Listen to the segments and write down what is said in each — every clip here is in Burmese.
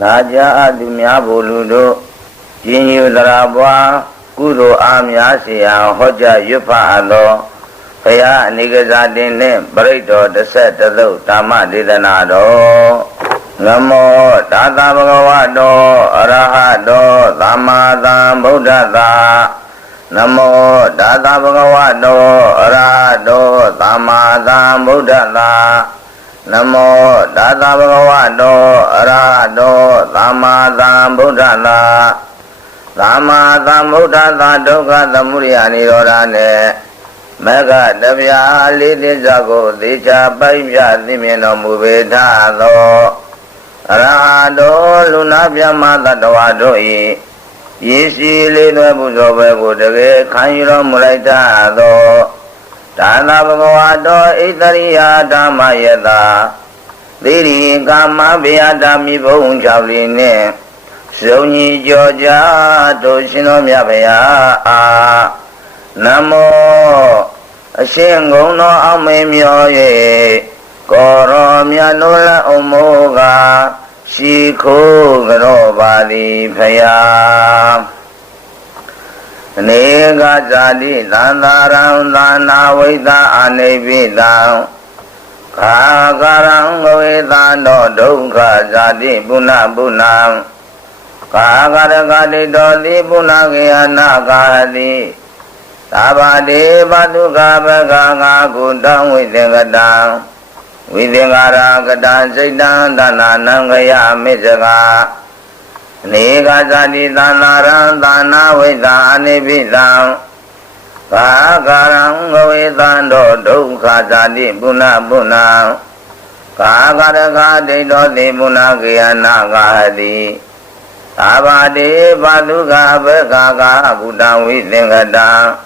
Raja dunia boludo Jinyu darabwa Kudo amyasya Hoja yupa alo Kaya nigazadine Barido desetado Tama didanado Namo Tata Bhagavato Arahato Thammadam Buddhata Namo Tata Bhagavato Arahato Thammadam Buddhata Namo Tata Bhagavato Arahato Thammadam Buddhata Thammadam Buddhata Dukkha Samudaya Nirodhane Mega Devya Lidhisago Dicha Paipya Dimino Mubedhado Arahato Lunabhya Matatavadoi Yesi Lidhwe Buddhobe Buddhage Khanyiro Mulaitado Tata Bhagavato Itariya Dhammayata Diri Kama Vyata Mibhung Chavline Sunyi Joja Toshino Myabhaya Namo Asingong no Ame Myoye Koro Myanula Omoga Shikho Garobadi Phaya Nega Jadi Dandaram Dana Veda Anebidam Kagarang Veda No Dukha Jadi Buna Bunam Kagaragadi Dodi Bunagiyana Gadi Tabadi Baduka Bhagaga Gudang Vidingadang Vidingara Gadang Siddhang Dana Nangaya Misaga Nega Jadi Danaram Dana Veda Anebidam Kagarang Veda No Dukha Jadi Buna Bunam Kagaragadi Dodi Bunagiyana Gadi Tabadi Baduka Bhagaga Gudang Vidingadang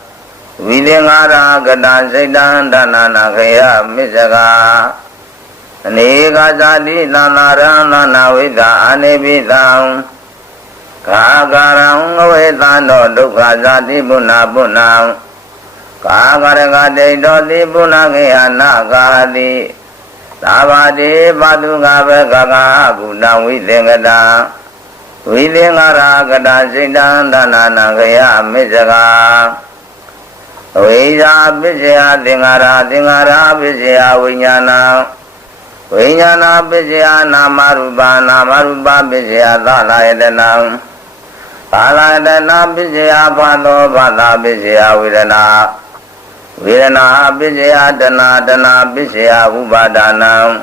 Vidingara Gadang Siddhang Dana Nangaya Misaga Nega Jadi Danaram Dana Veda Anebidam Kagarang Veda No Dukha Jadi Buna Bunam Kagaragadi Dodi Bunagiyana Gadi Tabadi Baduka Bhagaga Gudang Vidingadang Vidingara Gadang Siddhang Dana Nangaya Misaga Veda Visaya Dingara Dingara Visaya Vijnana Vijnana Visaya Namarupa Namarupa Visaya Talayatana Talayatana Visaya Pado Pada Visaya Vedana Vedana Visaya Dana Dana Visaya Upadana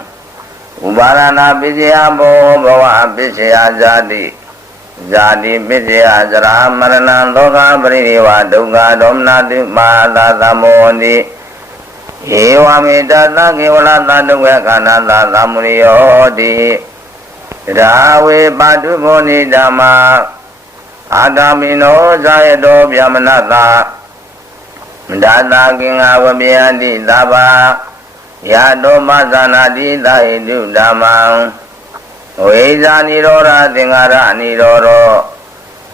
Upadana Visaya Bhava Visaya Jadi Jadi Visaya Jara Marana Doga Paridewa Dukkha Domnati Mata Mondi Ewa Medata Kevalata Dukkha Kanata Samudayodi Rawe Padu Boni Dhamma Adamino Jayedo Vyamanata Data Kinga Vabhyadi Dava Yado Masanadi Daidu Dhammam Veda Nirodha Dingara Nirodho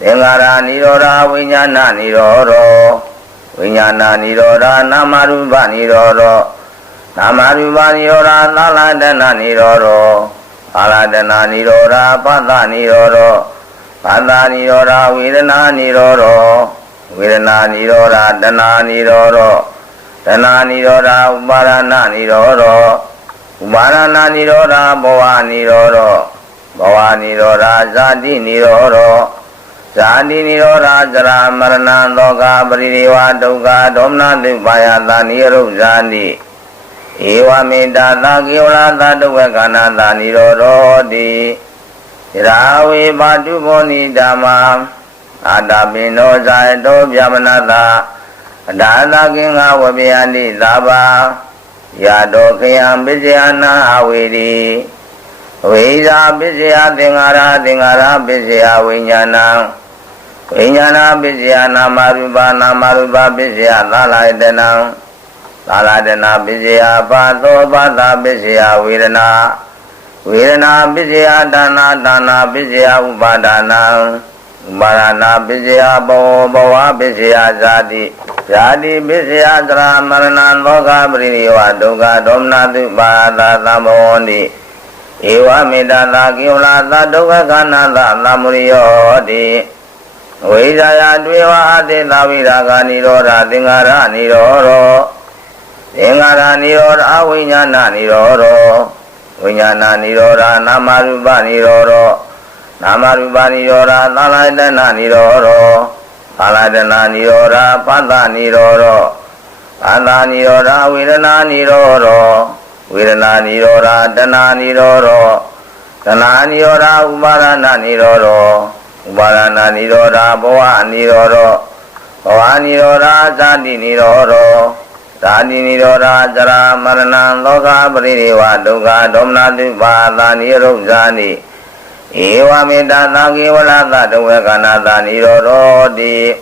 Dingara Nirodha Vijnana Nirodho Vijnana Nirodha Namarupa Nirodho Namarupa Nirodha Taladana Nirodho Taladana Nirodha Pada Nirodho Pada Nirodha Vedana Nirodho Vedana Nirodha Dana Nirodho Dana Nirodha Uparana Nirodho Uparana Nirodha Bhava Nirodho Bhava Nirodha Jati Nirodho Jati Nirodha Jara Marana Doga Paridewa Dukkha Domnati Upayata Nirodhani Ewa Medata Kevalata Dukkha Kanata Nirodhoti Rawe Padu Boni Dhamma Adamino Jayedo Vyamanata Data Kinga Vabhyadi Dava Yado Kayam Visayana Avedi Veda Visaya Dingara Dingara Visaya Vijnana Vijnana Visaya Namarupa Namarupa Visaya Talayatana Talayatana Visaya Pado Pada Visaya Vedana Vedana Visaya Dana Dana Visaya Upadana Upadana Visaya Bhava Visaya Jati Jadi Visaya Jara Marana Doga Paridewa Dukkha Domnati Pada Mondi Ewa medala kiula taduka kanata lamuriyo di Vidaya dviva ati taviraga nirora tingara niroro Tingara nirora vinyana niroro Vinyana nirora namarupa niroro Namarupa nirora taladana niroro Taladana nirora pata niroro Pata nirora virana niroro Virana nirora dana niroro Dana nirora uparana niroro Uparana nirora bhava niroro Bhava nirora jati niroro Jati nirora jara marana loka paririva dukkha domna dvipata nirojani Ewa medata kevalata dukkha niroro di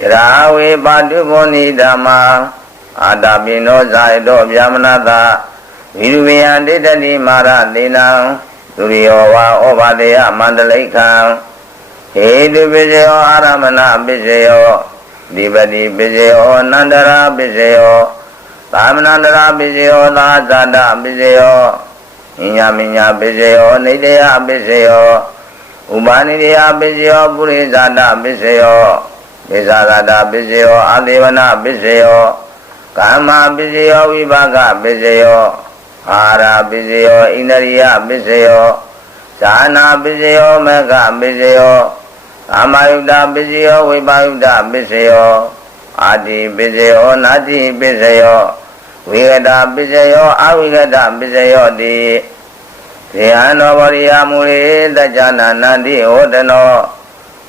Rawe paduponi dhamma Adapino zaido vyamanata Viruviya ditati mara dinam Duriyova ovadeya mandalaikam Hedu bijayo aramana bijayo Dipati bijayo nandara bijayo Tamanandara bijayo tajada bijayo Inyaminya bijayo nideya bijayo Ubanideya bijayo purizada bijayo Bizadada bijayo adivana bijayo Kama bijayo vibhaga bijayo Hara bijayo indariya bijayo Jana bijayo mega bijayo Amayuda bijayo vibhayuda bijayo Adi bijayo nati bijayo Vigada bijayo avigada bijayo di Triyano variya muli dajana nandi hodano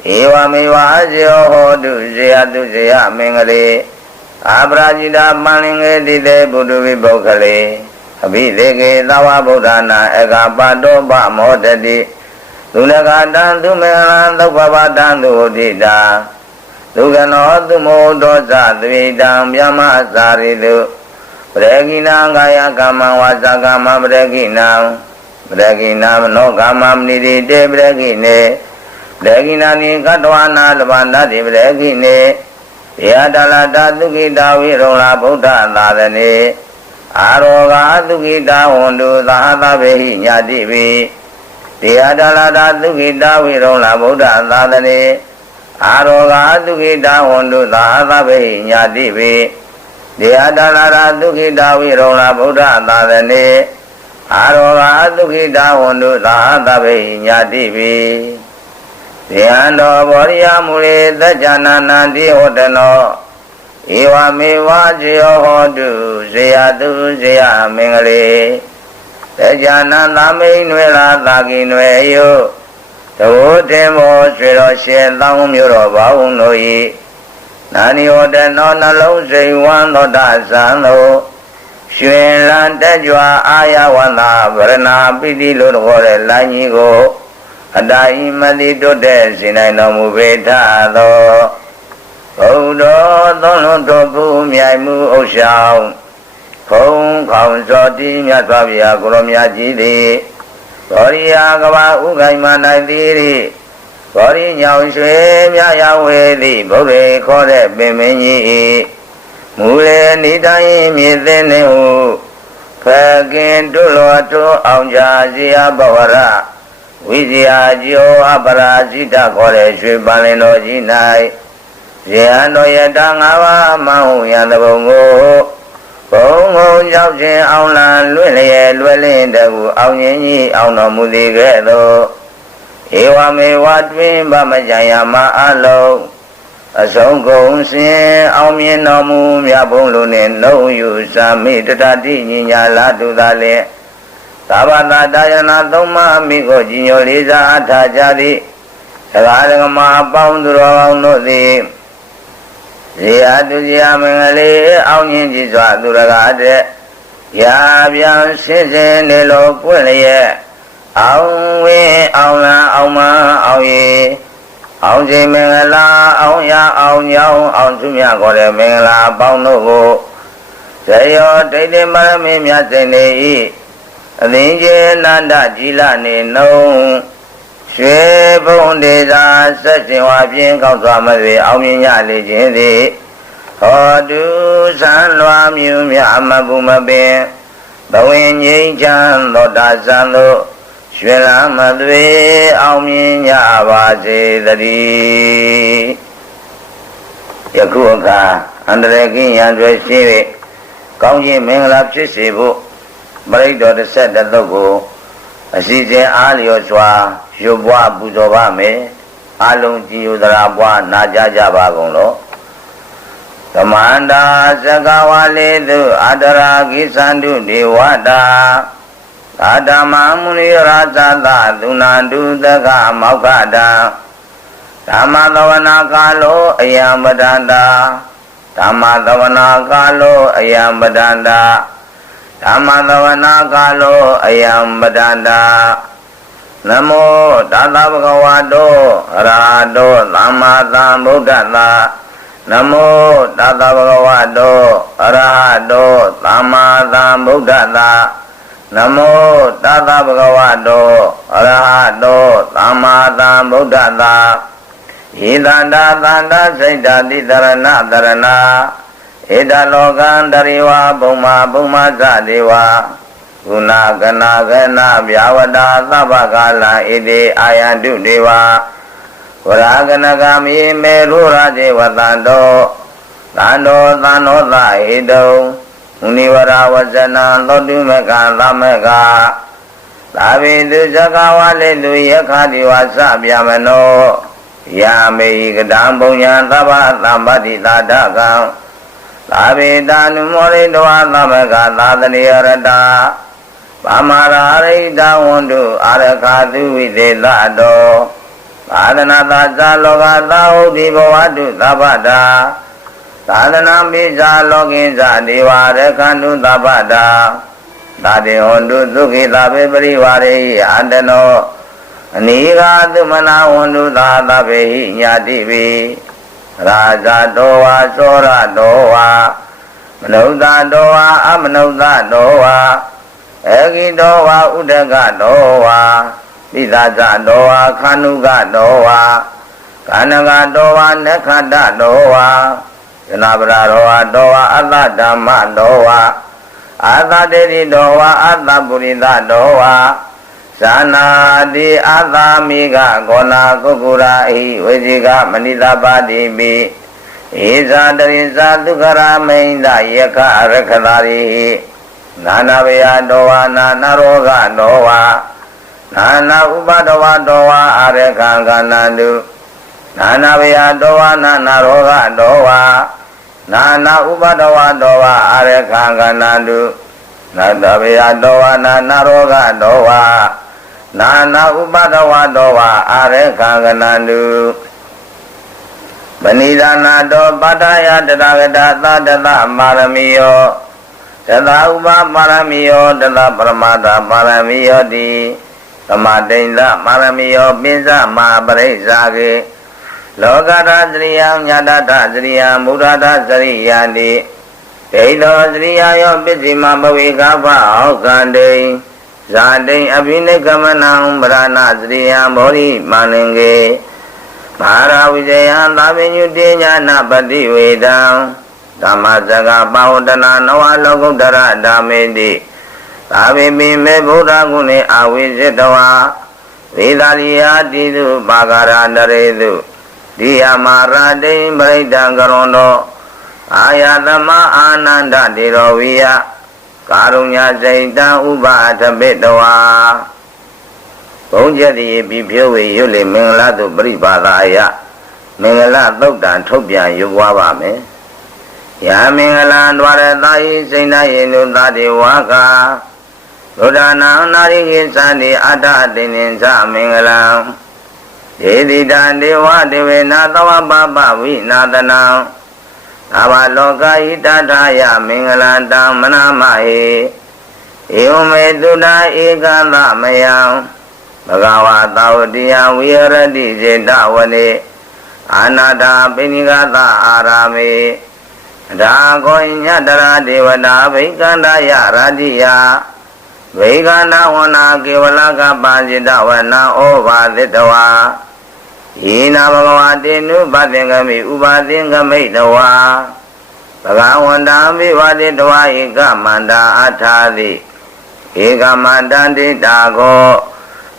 Ewa miwa ajiyo hodu jayatu jaya mingale Abrajida malinge dide budu vibhokale Abhideke tawa buddhana eka pato pa modati Dunaka dantu mengana tukpa dantu udita Dukano tumo dosa dvidam yama saritu Prekina kaya kama wasa kama prekina Prekina no kama nidite prekine Prekina ni katwana lapandati prekine Yadala datukita virola buddha tadane Aroga tukita hundu tahata vehi nyativi Yadala datukita virola buddha tadane Aroga tukita hundu tahata vehi nyativi Yadala datukita virola buddha tadane Aroga tukita hundu tahata vehi nyativi Dhyando Boriya Mure Dajana Nandi Hodano Ewa Mewa Jiyo Hodu Zeyadu Zeya Mingale Dajana Nami Nwela Taki Nweyo Tawo Temo Swero Shen Tang Myuro Baung Noi Nani Hodano Nalong Zewan Loda Sanlo Shuen Lan Tajwa Aya Wanda Varana Piti Lurgore Lanyigo Adai mati dote sinai nomu beta do Baudo tono topu myai mu oshao Khong khong soti myatwabya kuromya jiri Koriya kawa ugai manai diri Kori nyao shwe myaya wedi Bode kore bimenyi Mule nidai myetene hu Phakin dulo to aungja siya bawara Vijaya jiyo aparajita kore shwe balino jinai Ziyano yata ngava mahu yandabongo Bongo jau shin aung lan lue liye lue lin dagu aung nyi aung no mudi ge do Ewa mewa twin bamajaya ma alo Asong gong sin aung mien no mu mya bong lu nin no yu sami tatati nyinya la tu dale Tabata dayana thoma miko jinyo lisa atha jati Sagadagama paunduro no di Ziyatu ziya mingale aung nyin jiswa duragate Ya byang sin sin nilo kwiliye Aung we aung la aung ma aung ye Aung si mingala aung ya aung yaung aung sumya kore mingala paung no go Sayo taite marami mya sene i Adinje nanda jila ne nong Shwe bong de za sat sin wa pyin kaung swa ma zwe aung myin nya le chin thi Hodu san lwa myu mya ma bu ma bin Bawin nyin chan lo da san lo ရွှေလမ်းမသွေအောင်မြင်ကြပါစေတည်းယခုအခါအန္တရာယ်ကင်းရန်တွေရှိ၍ကောင်းခြင်းမင်္ဂလာဖြစ်စေဖို့ပရိတ်တော်တစ်သုတ်ကိုအစီအစဉ်အားလျော်စွာရွတ်ပွားပူဇော်ပါမယ်အလုံးကြည်ညိုသရာပွားနာကြားကြပါကုန်လောသမန္တာသကဝါလေတုအတရာကိသန္တုဒေဝတာသာဓမ္မမုနိရာဇသသုဏန္တုသကမောက္ခတံဓမ္မသဝနာကာလောအယံပဒန္တာဓမ္မသဝနာကာလောအယံပဒန္တာဓမ္မသဝနာကာလောအယံပဒန္တာနမောတသဗ္ဗဂဝတောအရဟတောသမ္မာသမ္ဗုဒ္ဓတ္တနမောတသဗ္ဗဂဝတောအရဟတောသမ္မာသမ္ဗုဒ္ဓတ္တနမောတသဗ္ဗဂဝတောအရဟတောသမ္မာသမ္ဗုဒ္ဓတ္တဣဒန္တာသန္တာစိတ်တတိတရဏတရဏဧတလောကံတရိဝဘုံမာဘုံမာသဒေဝဂုဏကနာကနာဗျာဝတာသဗ္ဗကာလံဣတိအာယတုဒေဝဝရကနကမိမေရုရာဇေဝတန္တောသန္တောသန္နောသဟိတုမုနိဝရဝဇနံသောတုမကံသမကသာဝိတုဇဂဝါလေတုယခာတိဝသဗျာမနောယာမေဟိကတံပုံညာသဗ္ဗသမ္ပတိသာဒကံသာဝေတ ानु မောရိတောသမကသာသနေရတဗမာရာရိတဝန္တုအာရခာသုဝိသေသတောသာသနာသာဇာလောကသာဟုတ်ဒီဘဝတုသဗ္ဗတာသာသနာမိဇာလောကိဇာဒေဝရခန္တုသဗ္ဗတာသာတေဟောတုသုခိသာပေပရိဝရေအန္တနောအနိဃာသုမနာဝန္တုသာသဗ္ဗေဟိညာတိဝိရာဇတောဝါသောရတောဝါမနုဿတောဝါအမနုဿတောဝါဧကိတောဝါဥဒကတောဝါပိသဇတောဝါခန္ဓုကတောဝါကန္နကတောဝါနက္ခတတောဝါယနာပရာရောဝါတောဝါအတ္တဓမ္မတောဝါအာသတေတိတောဝါအတ္တပုရိသတောဝါဇာနာတိအသာမိကကောနာကုက္ကုရာဟိဝေဇိကမဏိတပါတိပိဧဇာတရိဇာဒုက္ခရာမိန္ဒယခရခတာရိနာနာဝေယတောဝါနာနာရောဂတောဝါနာနာဥပဒဝတောဝါအာရခံကန္နတုနာနာဝေယတောဝါနာနာရောဂတောဝါနာနာဥပဒဝတောဝါအာရခံကန္နတုနာတဝေယတောဝါနာနာရောဂတောဝါနာနာဥပဒဝတောဝါအာရခံကန္နတုပဏိဒါနာတောပတ္ထယတတဂတသတတမာရမီယောတသဥပပါရမီယောတသပရမတ္ထပါရမီယောတိသမတိန်သပါရမီယောပိစ္ဆမပရိစ္ဆာကေလောကရသရိယညတတသရိယမုဒ္ဒတသရိယတိဒိဋ္ဌောသရိယယောပစ္စိမဘဝေကပဟောကန္တိဇာတိအဘိနိကမနံပရဏသရိယမောရိမာလင်ကေဘာရဝိဇယံသာဝိညုတေညာနာပတိဝေဒံဓမ္မစကပါဝတနာနဝလောကုတ္တရဓမ္မေတိသာဝိပိမေဗုဒ္ဓဂုဏေအဝိဇ္ဇတဝါဝေဒာလိယာတိတုပါကာရနရေတုဒီယမရာတိံပရိဒံကရွန်တောအာယသမအာနန္ဒတေရောဝိယကာရုညစိတ်တံဥပအထပိတဝါဘုံကျက်တိပိဖြိုးဝေရွတ်လေမင်္ဂလာတုပရိပါဒာယမင်္ဂလာသုတ်တံထုတ်ပြန်ရွတ်ပွားပါမယ်ယာမင်္ဂလာဒွါရသာယိစိဏယေနုသတေဝါကာဘုဒ္ဓနာနာရိကိသန္တိအတ္တတိနိသမင်္ဂလံဒေတိတံဒေဝဒေဝေနာသဝပပဝိနာတနံအဘလောကဟိတထာယမင်္ဂလံတံမနာမဟေဧဝမေတုဒ္ဓဧကသမယံဘဂဝါသာဝတိယဝိဟရတိစေတဝနေအာနာတာပိဏိကသအာရမေဒါကောညတရာဒေဝတာဘိကန္တယရတိယဝေကနာဝနာကေဝလကပဉ္စိတဝနာဩဘာသတဝါယေနဘဂဝတေနုပသင်္ကမိဥပါသင်္ကမိတဝါဘဂဝန္တာမိဝတိတဝါဧကမန္တာအထာတိဧကမန္တန္တိတာကော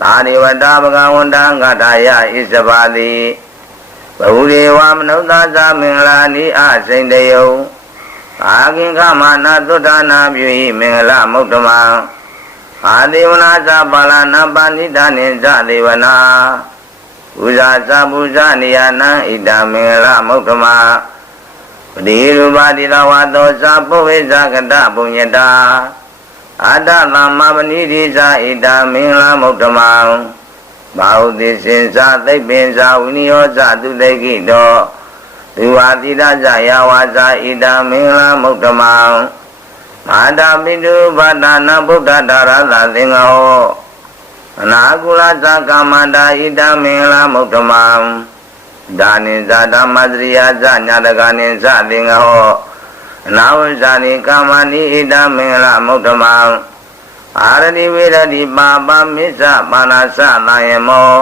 သာရိဝတ္တဘဂဝန္တံဂထာယဣဇဘာတိဘဝရေဝမနုဿာသမင်္ဂလာနိအစိန်တယုအာကင်္ခမနာသုဒ္ဓနာပြု၏မင်္ဂလမုဒ္ဓမံအာဒေဝနာသပါဠနာပဏိတနိသဒေဝနာပူဇာသပူဇာနိယနံဣဒမင်္ဂလမုဒ္ဓမံပတိရူပတိလဝသောသပုဝေဇကတပုညတာအာတသမ္မာပဏိတိဇာဣဒမင်္ဂလမုဒ္ဓမံဘာဟုတိစင်္ဇာသိပ္ပင်ဇာဝိနိယောဇသူတိကိတောဒီဝါတိတဇယဝါဇာဣဒမင်္ဂလမုဒ္ဓမံမာတာပိတုဘာဒနာဗုဒ္ဓဒါရသသင်္ဃောအနာကုလသကမန္တာဣဒမင်္ဂလမုဒ္ဓမံဒါနိဇာဓမ္မစရိယဇညာတကနိဇသင်္ဃောအနာဝဇာနိကာမနိဣဒမင်္ဂလမုဒ္ဓမံအာရတိဝေရတိပါပမိစ္ဆပါဏာသသယမော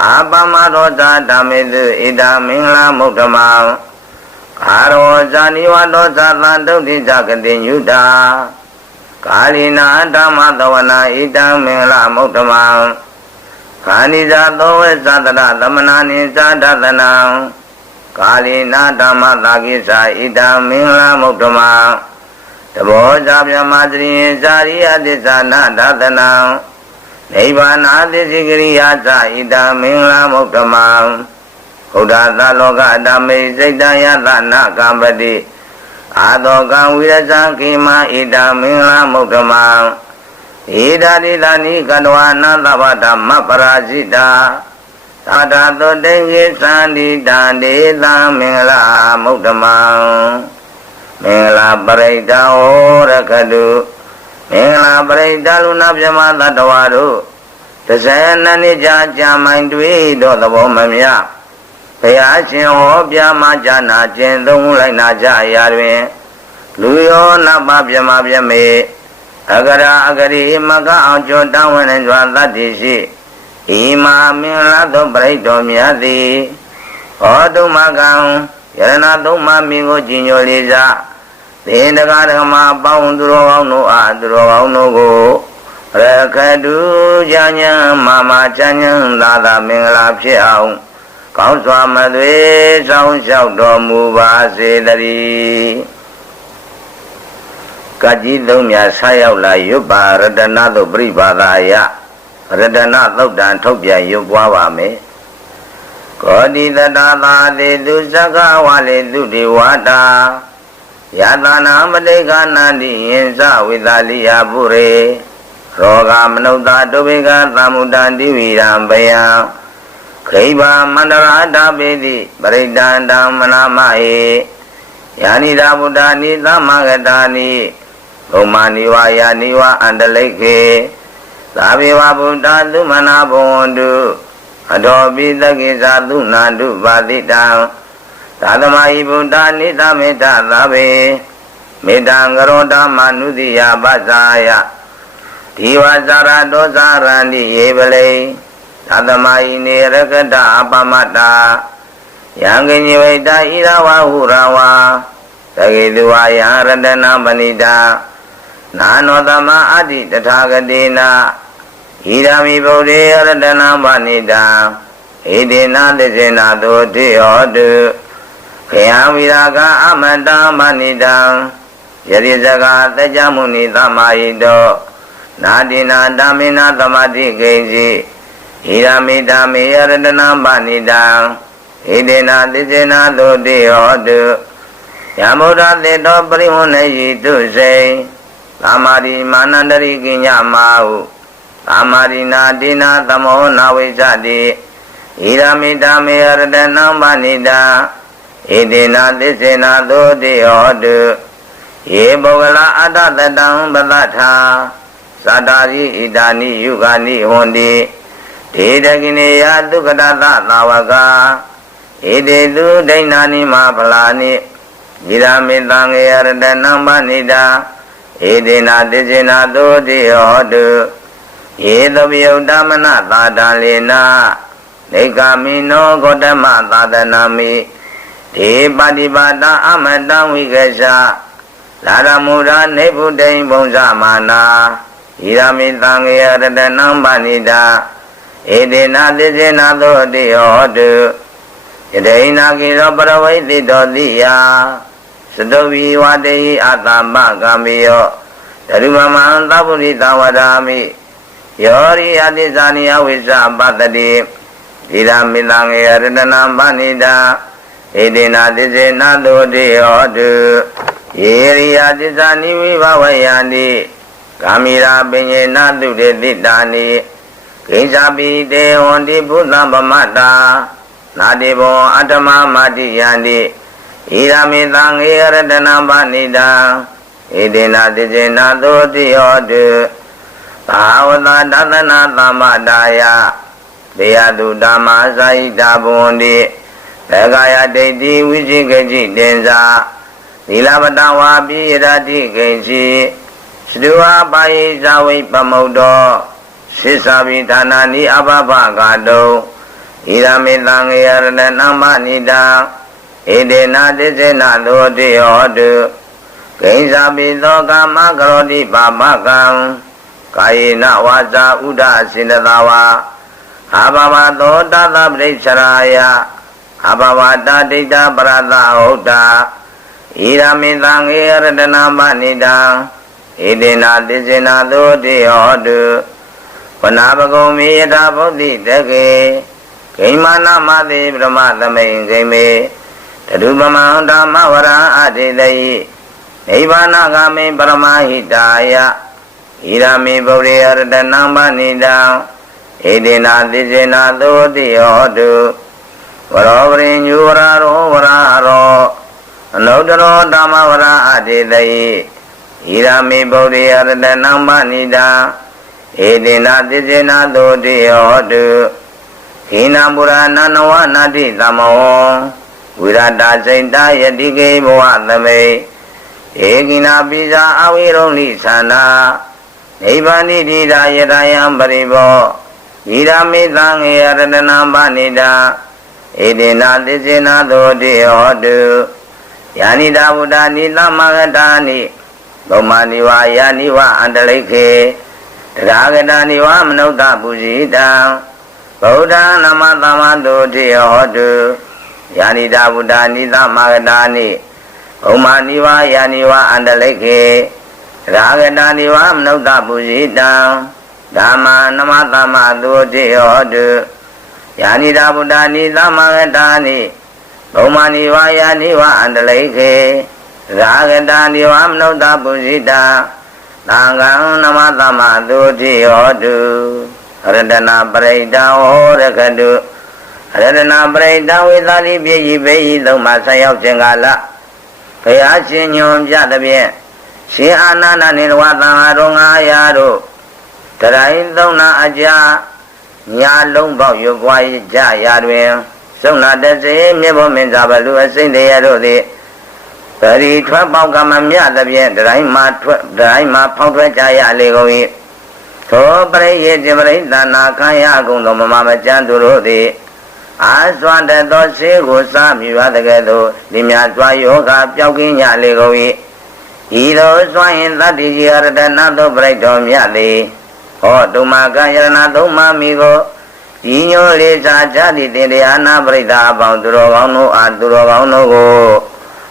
အာပမရောဇာဓမ္မေတုဣဒမင်္ဂလမုဒ္ဓမံအာရောဇာနိဝတောဇာသံဒုဋ္ဌိဇဂတိညုတာကာလိနာဓမ္မသဝနာဣဒမင်္ဂလမုဒ္ဓမံခာနိဇာသောဝေသတရသမနာနိဇာဒသနံကာလိနာဓမ္မသာကိစ္ဆာဣဒမင်္ဂလမုဒ္ဓမံတဘောဇာပြမသရိယဇာရိယသစ္စာနာဒသနံနိဗ္ဗာနာသစ္စိကရိယာဇာဣဒမင်္ဂလမုဒ္ဓမံဘုဒ္ဓသာလောကဓမ္မေစိတ်တယသနာကံပတိအာသောကံဝိရဇံခိမဣဒမင်္ဂလမုဒ္ဓမံဣဒာတိသနိကတဝါနသဗ္ဗဓမ္မပရာဇိတာသာဓာတုတေကိသန္တိတံဒေသမင်္ဂလမုဒ္ဓမံမင်္ဂလာပရိဒဟောရခတုမင်္ဂလာပရိဒလူနာပြမသတ္တဝါတို့12နှစ်ကြာမိုင်တွေ့တော့သဘောမမြဘုရားရှင်ဟောပြမကြနာကျင့်သုံးလိုက်နာကြရာတွင်လူယောနတ်ပပြမပြမေအကရာအကရိမကအောင်ကြောတောင်းဝင်စွာသတ္တိရှိဤမာမင်္ဂလာသောပရိတော်မြတ်သည်ဟောတုမကံယရဏသုံးပါးမင်းကိုကြည်ညိုလေးစားသင်္တကာဓမ္မပေါင်းသူတော်ကောင်းတို့အားသူတော်ကောင်းတို့ကိုရခတုကြဉ္ဉမာမကြဉ္ဉသာသာမင်္ဂလာဖြစ်အောင်ကောင်းစွာမသွေဆောင်လျှောက်တော်မူပါစေတည်းကကြီးသုံးမြတ်ဆက်ရောက်လာရွတ်ပါရတနာသို့ပြိပါဒာယရတနာသုတ်တံထုတ်ပြန်ရွတ်ပွားပါမယ်ကောတိတတသာတိသူဇဂဝါလေသူတိဝါတာယတနာမတိကနန္တိယင်္စဝိသလိယပုရေရောဂမနုဿဒုဗေကသမုတ္တံတိဝိရံဘယံခိဗာမန္တရာဒပေတိပရိဒန္တမနာမဟေယာနိဒဗုဒ္ဓနိသမဂတာနိဘုမာနိဝါယာနိဝါအန္တလိခေသာဘေဝဗုဒ္ဓသုမနာဘဝန္တုအတောပိသကိသသုနာတုပါတိတံသာသမဟိဗုဒ္ဓနိသမေတ္တသဗ္ဗေမေတ္တံကရောဓမ္မနုတိယပဇ္ဇာယဒီဝဇာရတောဇာရဏိယေပလေသာသမဟိနေရကတအပမတ္တာယံကိညဝိတဣရဝဟုရဝါသကေတုဝါယရတနာပဏိတာနာနောသမအတ္တိတထာဂတိနာဣဒာမိဗုဒ္ဓေရတနာပဏိတာဣတိနာသစ္စေနာသောတိဟောတုခေယဝိရာကအမတံပဏိတံယရိဇဂသကြမုနိသမဟိတောနာတိနာဓမ္မေနာသမတိကိဉ္စီဣရမိဓမ္မေယရတနာပဏိတံဣတိနာသစ္စေနာသောတိဟောတုယမုဒ္ဒသေတောပရိဝဏ္ဏယိတုစေသမာရိမာနန္တရိကိညမာဟုသမာရိနာတိနာသမောနာဝိဇ္ဇတိဣရမိဓမ္မေယရတနာပဏိတံဣတိနာသစ္စေနာသောတိဟောတုယေပုဂ္ဂလအတ္တတတံပတ္ထာသတ္တာရိဣဒာနိယုဂာနိဟွန်တိဒေတကိနေယသုခတသသာဝကဣတိတုဒိဏာနိမဖလာနိဣရမေတံငေယရတနံပဏိတာဣတိနာသစ္စေနာသောတိဟောတုယေသဗယုတမနသာတံလေနာနေကမိနောဂေါတမသာသနာမိဒေပฏิပါဒအမတံဝိကရှလာရမူရာနေဗုဒ္ဓိဘုံဇမာနာ Irami Tangya Ratanam Banida Edina Dizina Dodiyo Du Yadaina Kiro Paravati Dodiya Sadovi Wadi Atamba Gambiyo Darumama Tabulita Wadami Yori Adizani Avisa Batadi Irami Tangya Ratanam Banida Edina Dizina Dodiyo Du Yeriya Dizani Vivavayandi Kamira Binye Nadu de Ditani Kisabi de Hondi Buddha Bamata Nadibo Atama Mati Yandi Irami Tangi Radana Banida Idina Dijena Dodi Odu Pavata Datana Tamadaya Beyadu Dhamma Saita Bundi Tegaya Deiti Vijikaji Denza Nilabatawa Birati Kenshi Sruva Pai Zawi Pamodo Sisavi Dhanani Ababa Gado Irami Tangi Radana Nida Edena Dizena Dodi Odu Kensabi Doga Makarodi Babakam Kayina Waza Uda Sinadawa Ababa Doda Bricharaya Ababa Dadita Brada Oda Irami Tangi Radana Nida Edena Dizena Dodi Odu Panabagumi Yada Bodhi Dege Kaimana Madi Brahmadame Game Tadubama Dhamavara Adidayi Nivana Game Brahmahidaya Irami Bodhi Ardanamba Nida Edena Dizena Dodi Odu Varavrin Yuraro Vararo Anodaro Dhamavara Adidayi Irami Bodhi Ardanamba Nida Edena Dizena Dodi Odu Hinambura Nanawa Nadi Tamo Virata Saita Yadike Bhavadame Ekina Pisa Avironi Sana Nivani Dida Yadayam Paribo Irami Tangi Aradanamba Nida Edena Dizena Dodi Odu Yanida Buddha Nila Magadani Gomaniwa Yaniwa Andaleke Ragadaniwa Manauta Pujita Buddha Namatama Dodi Odu Yanida Buddha Nila Magadani Gomaniwa Yaniwa Andaleke Ragadaniwa Manauta Pujita Dhamma Namatama Dodi Odu Yanida Buddha Nila Magadani Gomaniwa Yaniwa Andaleke Ragadani Vamnauta Pujita Tangang Namatama Dodi Odu Radana Praita Horakadu Radana Praita Vidali Biyi Bayi Dhamma Sayau Jengala Kaya Sinyum Jatabiye Si Anana Nirwata Runga Yaru Tarai Dhamma Aja Nya Longbao Yugwai Jaya Yaru Sona Desi Mibo Minzabalu Asinde Yarudi Pari Twabao Gamamya Dabian, Draima Powder Jaya Legoi. To Pray Jimri Dana Kaya Gundo Mama Jandurodi. As one that does say Gusam, you are the ghetto, Dimia Yoga, Piokinya Legoi. Either swine that is here than Nado Brighton Yali. Or Dumaga Yanado Mamigo. Dino Lisa Jadi Diana Brida about Durovano and Durovano go.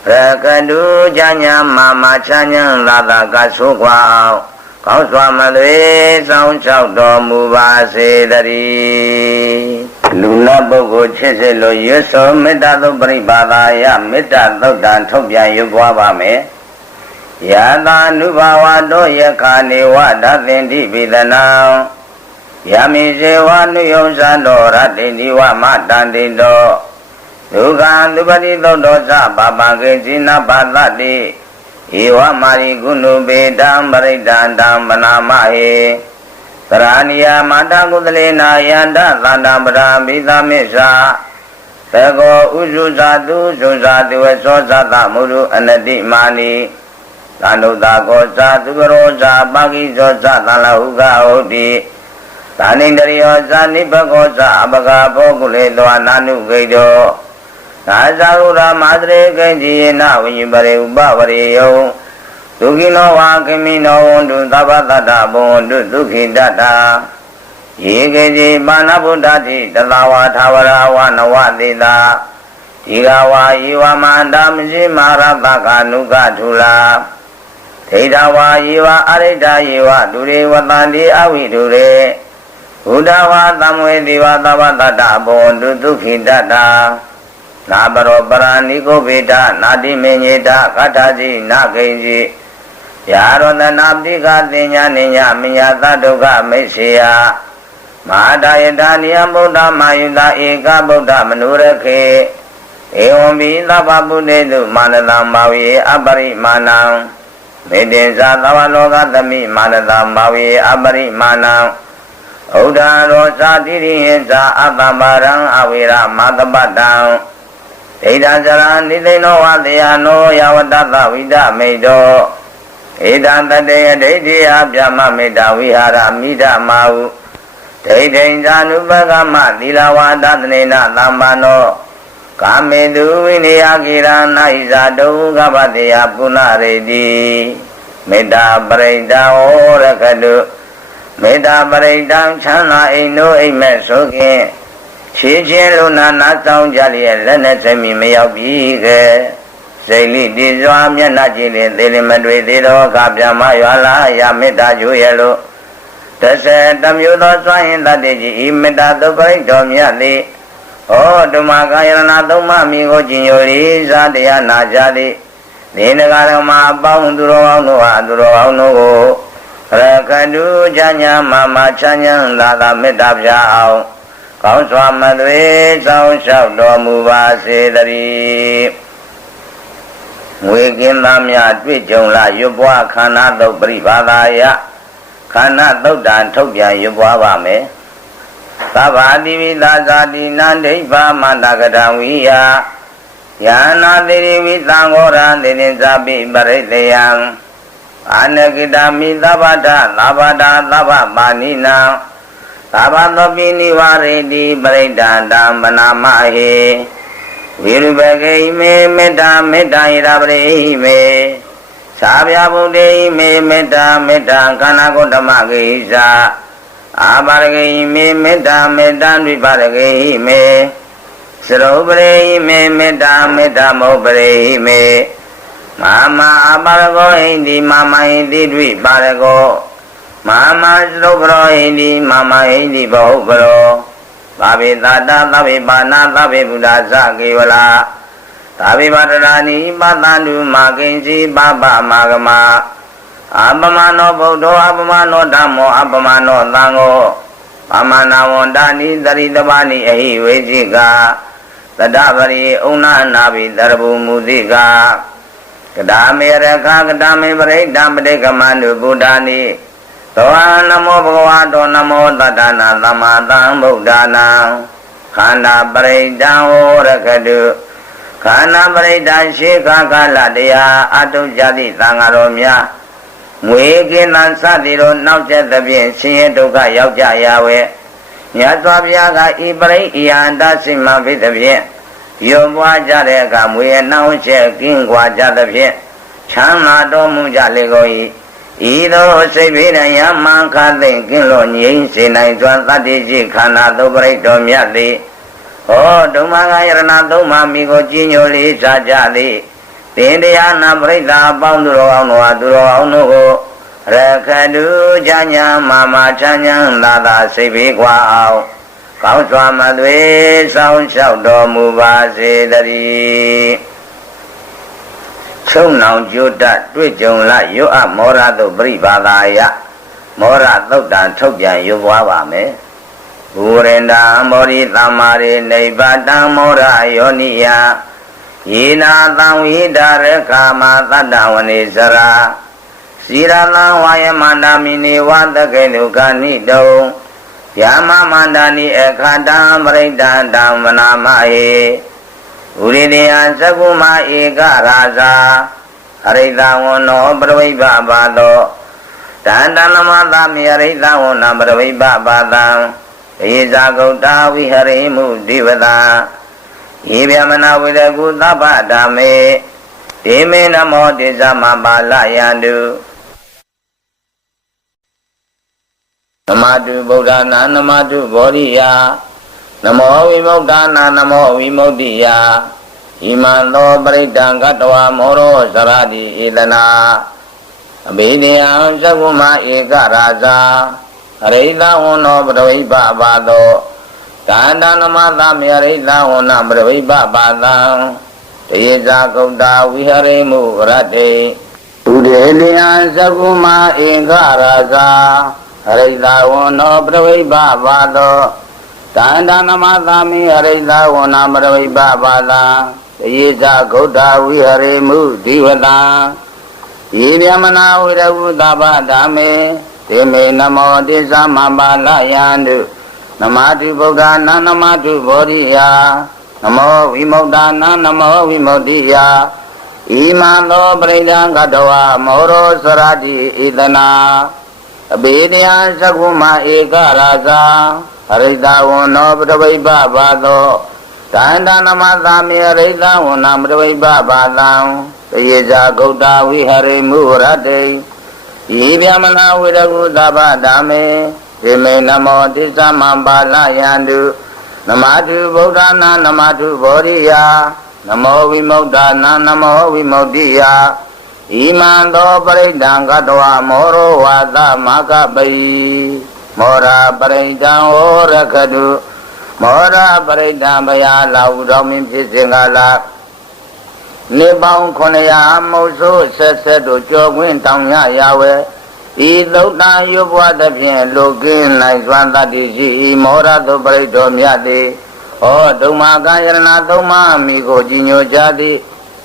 Rakadu Janya Mama Chanya Lada Gasukwa Kauswamadwe Sound Chow Domuba Sedari Luna Bogo Chiselo Yuso Medado Bribadaya Medado Dan Tobia Yugwabame Yada Nubawa Do Yakani Wada Dendi Bidana Yamize Wanu Yosando Ratindi Wamatandindo Duga Dubadi Dosa Baba Gizina Badati Iwa Mari Gunu Bedam Baridan Dam Banamahe Karania Mata Gudalina Yanda Tandambra Bida Mesa Tego Uzuzadu Zuzadu Sosata Muru Anadi Mani Tanuta Kosa Tugarosa Bagi Sosa Talahuga Odi Tanindari Osa Nipakosa Abaga Pokule Doa Nanu Gaido Nazarura Madre Genji Na Vibare Ubavari Yo ဒုက္ခိနောဝါခိမိနောဝန္တုသဗ္ဗတတ္တဘဝန္တုဒုက္ခိတတ္တာယေကေจิပါဏဗုဒ္ဓတိတလဝါသာဝရဝနဝတိတာဒီဃဝါယေဝမန္တမရှိမာရတကနုကထုလာဒိဋ္ဌဝါယေဝအရိဋ္ဌယေဝဒုရေဝတန္တိအဝိဒုရေဘုဒ္ဓဝါသံဝေတိဝသဗ္ဗတတ္တဘောန္တုဒုက္ခိတတ္တာနာပရောပရာဏိကိုဗေဒနာတိမေညေတကတ္ထစီနာခိဉ္စီယာရောတနာပိကတင်ညာနိညာမညာသဒုက္ခမိတ်စေယမဟာတယတနိယဗုဒ္ဓမာယုတဧကဗုဒ္ဓမနုရခေဧဝံပိသဗ္ဗပုတေတုမာနတံဘာဝေအပရိမာဏံမေတ္တေဇာသဗ္ဗလောကသမိမာနတံဘာဝေအပရိမာဏံဥဒ္ဓရောဇာတိရိဟိဇာအတ္တပါရံအဝေရမတပတ္တံဒိဋ္ဌဇရံနိသိဏောဝတယနောယဝတ္တသဝိဒမေတောဧတံတတေယဒိဋ္ဌိယဗျမမေတ္တဝိဟာရမိဒမာဟုဒိဋ္ဌိဉ္ဇာနုပကမသီလဝါဒသနေနသမ္ပန္နောကာမေတုဝိနည်းကိရဏိဇာတုကပတေယပုဏ္ဏရေတိမေတ္တာပရိဒာဩရကတုမေတ္တာပရိဒံချမ်းသာအိမ်တို့အိမ်မဲ့ဆိုခင်ခြေချင်းလူနာနာဆောင်ကြလျက်လက်နဲ့ဆက်မိမရောက်ပြီးကဲစိတ်လိတိစွာမျက်နှာကြည့်လင်သေလင်မတွေ့သေးတော့ကပြမရွာလာရမေတ္တာကျိုးရဲ့လို့တမျိုးသောစွန့်ရင်တတ်တည်ကြည်ဤမေတ္တာသုပရိတော်မြတ်သည်ဩဓမ္မကာယရဏသုံးပါးမိကိုကျင်ညိုရီဇာတရားနာကြသည်ဒီနဂရမအပေါင်းသူတော်ကောင်းတို့ဟာသူတော်ကောင်းတို့ကိုရခတုချမ်းညာမချမ်းညာသာသာမေတ္တာပြအောင်ကောင်းစွာမသွေဆောင်လျှောက်တော်မူပါစေတည်းငွေကင်းသားများတွေ့ကြုံလာရွတ်ပွားခန္ဓာသုတ်ပရိပါဒာယခန္ဓာသုတ်တံထုတ်ပြန်ရွတ်ပွားပါမယ်သဗ္ဗာတိဝိသာဇာတိနန္ဒိဗာမန္တကတံဝိယယာနာတိရိဝိသံဃောရံတိနိဇာပိပရိတယံအာနကိတမိသဗ္ဗတသဗ္ဗတာသဗ္ဗပါဏိနံသဗ္ဗသောပိနိဝရေတိပရိဒန္တံပနာမဟေဝိရုပကေမေမေတ္တာမေတ္တာဣရပရိမေသာဗျာဗုဒ္ဓေမေမေတ္တာမေတ္တာခန္ဓာကိုဓမ္မကေဣဇာအာပါရကေမေမေတ္တာမေတ္တာဝိပါရကေမေစရောပရိမေမေတ္တာမေတ္တာမောပရိမေမာမအာပါရကောဟိတိမာမဟိတိဝိပါရကောမာမစရောပရောဟိတိမာမဟိတိဘောပရောသဗ္ဗေတတသဗ္ဗေပါဏသဗ္ဗေဗုဒ္ဓဇကေဝလာသဗ္ဗေပါတရာနိပတန္တုမာကိဉ္စီပပမာဂမအပမနောဗုဒ္ဓောအပမနောဓမ္မောအပမနောသံဃောပမနာဝန္တနိတရိတပါဏိအဟိဝေจิကာတတပရိဩနာနာဘိတရဘူမူတိကာကဒါမေရခကဒါမေပရိဒံပတိကမန္တုဗုဒ္ဓာနိသောနမောဘဂဝတောနမောတတ္တနာသမ္မာသမ္ဗုဒ္ဓနာခန္ဓာပရိဒံဝရကတုခန္ဓာပရိဒံရှိခါကာလတရားအတုကြတိသံဃာတော်များငွေကင်းသံစသည်တို့နောက်ကျသဖြင့်ဆင်းရဲဒုက္ခရောက်ကြရဝဲမြတ်စွာဘုရားကဤပရိဣယန္တစိမဖိသဖြင့်ယုံပွားကြတဲ့အခါမွေနှောင်းချက်ကင်းကွာကြသဖြင့်ချမ်းသာတော်မူကြလေကုန်၏ဤသို့စိတ်ပြေရမှန်ခသိင်ကင်းလို့ငြိမ်းစေနိုင်စွာတတ္တိจิခန္ဓာသုပရိတော်မြတ်သည်ဟောဓမ္မကယရဏသုံးပါးမိကိုကြည်ညိုလေးစားကြသည်တင်တရားနာပရိသတ်အပေါင်းသူတော်ကောင်းတို့ဟာသူတော်ကောင်းတို့ကိုရခတုချမ်းညာမချမ်းညာသာသာစိတ်ပြေကွာအောင်ကောင်းစွာမသွေဆောင်လျှောက်တော်မူပါစေတည်းချုံနောင်ကျိုးတတ်တွေ့ကြုံလိုက်ရွတ်အမောရသုပရိပါဒာယမောရသုတ်တံထုတ်ပြန်ရွတ်ပွားပါမယ်ဘူရင်တံမောရိသမ္မာရိနိဗ္ဗတံမောရယောနိယယေနာသံဝိဒါရခာမသတ္တဝနေစရာစီရလံဝါယမန္တမိနေဝတကေနုကနိတုံယာမမန္တနိအခတံပရိဒန္တံမနာမဟေဥရိတေယသကုမဧကရာဇာအရိတဝနောပရဝိဘဘာသောတန္တနမသမေအရိတဝနပရဝိဘဘာတံဧဇာဂௌတာဝိဟရိမုဒီဝတာဧဗျမနာဝိရကုသဗ္ဗဓမ္မေ ဒေမေနမောတိသမပါလယန္တုနမတုဗုဒ္ဓနာနမတုဘောဓိယနမောဝိမု ക്ത နာနမောဝိမု ക്തി ယဣမံသောပရိဒံကတဝမောရောစရတိဧတနာအဘိဓိယံသက္ကုမဧကရာဇာအရိသဝနောပရဝိပပါသောကာန္တနမသမေအရိသဝနပရဝိပပါတံတေဇာဂௌတဝိဟရိမှုရတ္တိဥဒေတိယံသက္ကုမဧကရာဇာအရိသဝနောပရဝိပပါသောကာန္တနမသမေအရိသဝနပရဝိပပါတံတေဇာဂௌတဝိဟရိမှုဒီဝတံယေဗျမနာဝိရဝုသဗ္ဗဓမ္မေသေမေနမောတိသမပါလယန္တုနမတုဗုဒ္ဓနာနမတုဘောဓိယနမောဝိမု ക്ത နာနမောဝိမု ക്തി ယဣမံသောပရိဒံကတဝမောရောစရတိဧတနာအဘိဓိယံသက္ကုမဧကရာဇာအရိသဝနောပရဝိပပါသောတန္တနမသမေအရိသဝနပရဝိပပါတံတေဇာဂௌတဝိဟရိမှုရတ္တိယေဗျမနာဝိရကုသဗ္ဗဓမ္မေသေမေနမောတိသမပါလယန္တုနမတုဗုဒ္ဓနာနမတုဘောဓိယနမောဝိမု ക്ത နာနမောဝိမု ക്തി ယဣမံသောပရိဒံကတဝမောရောဝါသမကပိမောရာပရိဒံဟောရခတုမောရာပရိဒံဘယလာဟုတော်မင်းဖြစ်စဉ်ကလာနေပေါင်း900မုတ်ဆိုးဆက်ဆက်တို့ကြောခွင်းတောင်ရရဝဲဤသုတ်တံရွဘွားသဖြင့်လူကင်းနိုင်စွမ်းတတ္တိရှိဤမောရတုပရိဒ္ဓောမြတ်တိဟောဒုမာကယရဏသုံးပါးမိကိုကြည်ညိုကြသည်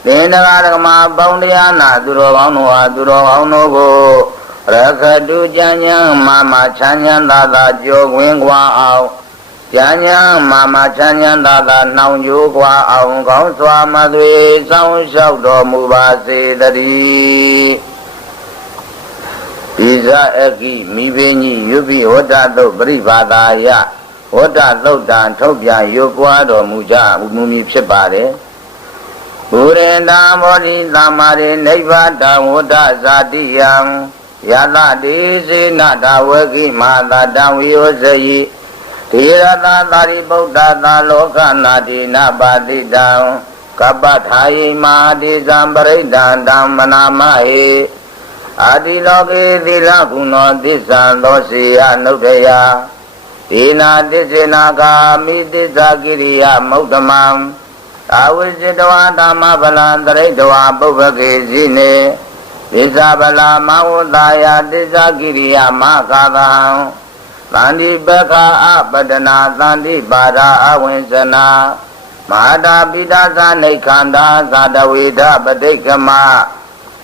သင်္တရာဓမ္မပေါင်းတရားနာသူတော်ကောင်းတို့ဟာသူတော်ကောင်းတို့ကိုရခတုကြံ့ဉာဏ်မာချမ်းချမ်းသာသာကြောခွင်းကွာအောင်ဉာဏ်ဉာဏ်မာချမ်းချမ်းသာသာနှောင်ကြိုးကွာအောင်ကောင်းစွာမသွေစောင့်ရှောက်တော်မူပါစေတည်းဣဇအကိမိဘင်းကြီးယုပိဝတ္တသုတ်ပရိဘာသာယဝတ္တသုတ်တံထုတ်ပြန်ရွပွားတော်မူကြမူမည်ဖြစ်ပါတယ်ဘူရေတံမောတိသမ္မာရေနိဗ္ဗာတံဝတ္တဇာတိယံယတတိစေနတဝကိမာတတံဝိယောဇယိဒေရတာသာရိပုတ္တသာလောကနာတိနပါတိတံကပ္ပထာယိမာတိဇံပရိဒံဓမ္မနာမဟေအာတိလောကေသီလကုဏောသစ္ဆံသောစေယနုဒ္ဒယဒေနာသစ္စေနာကာမိသစ္စာကိရိယမုဒ္ဓမံအာဝိဇ္ဇတဝါဓမ္မဗလံတရိတဝါပုဗ္ဗကေဇိနေသစ္စာဗလာမဝတ္တယသစ္စာကိရိယမကာသံသန္တိပက္ခအပတနာသန္တိပါဒအဝိဇ္ဇနာမဟာတာပိတာသနိခန္ဓာသာတဝေဒပဋိက္ခမ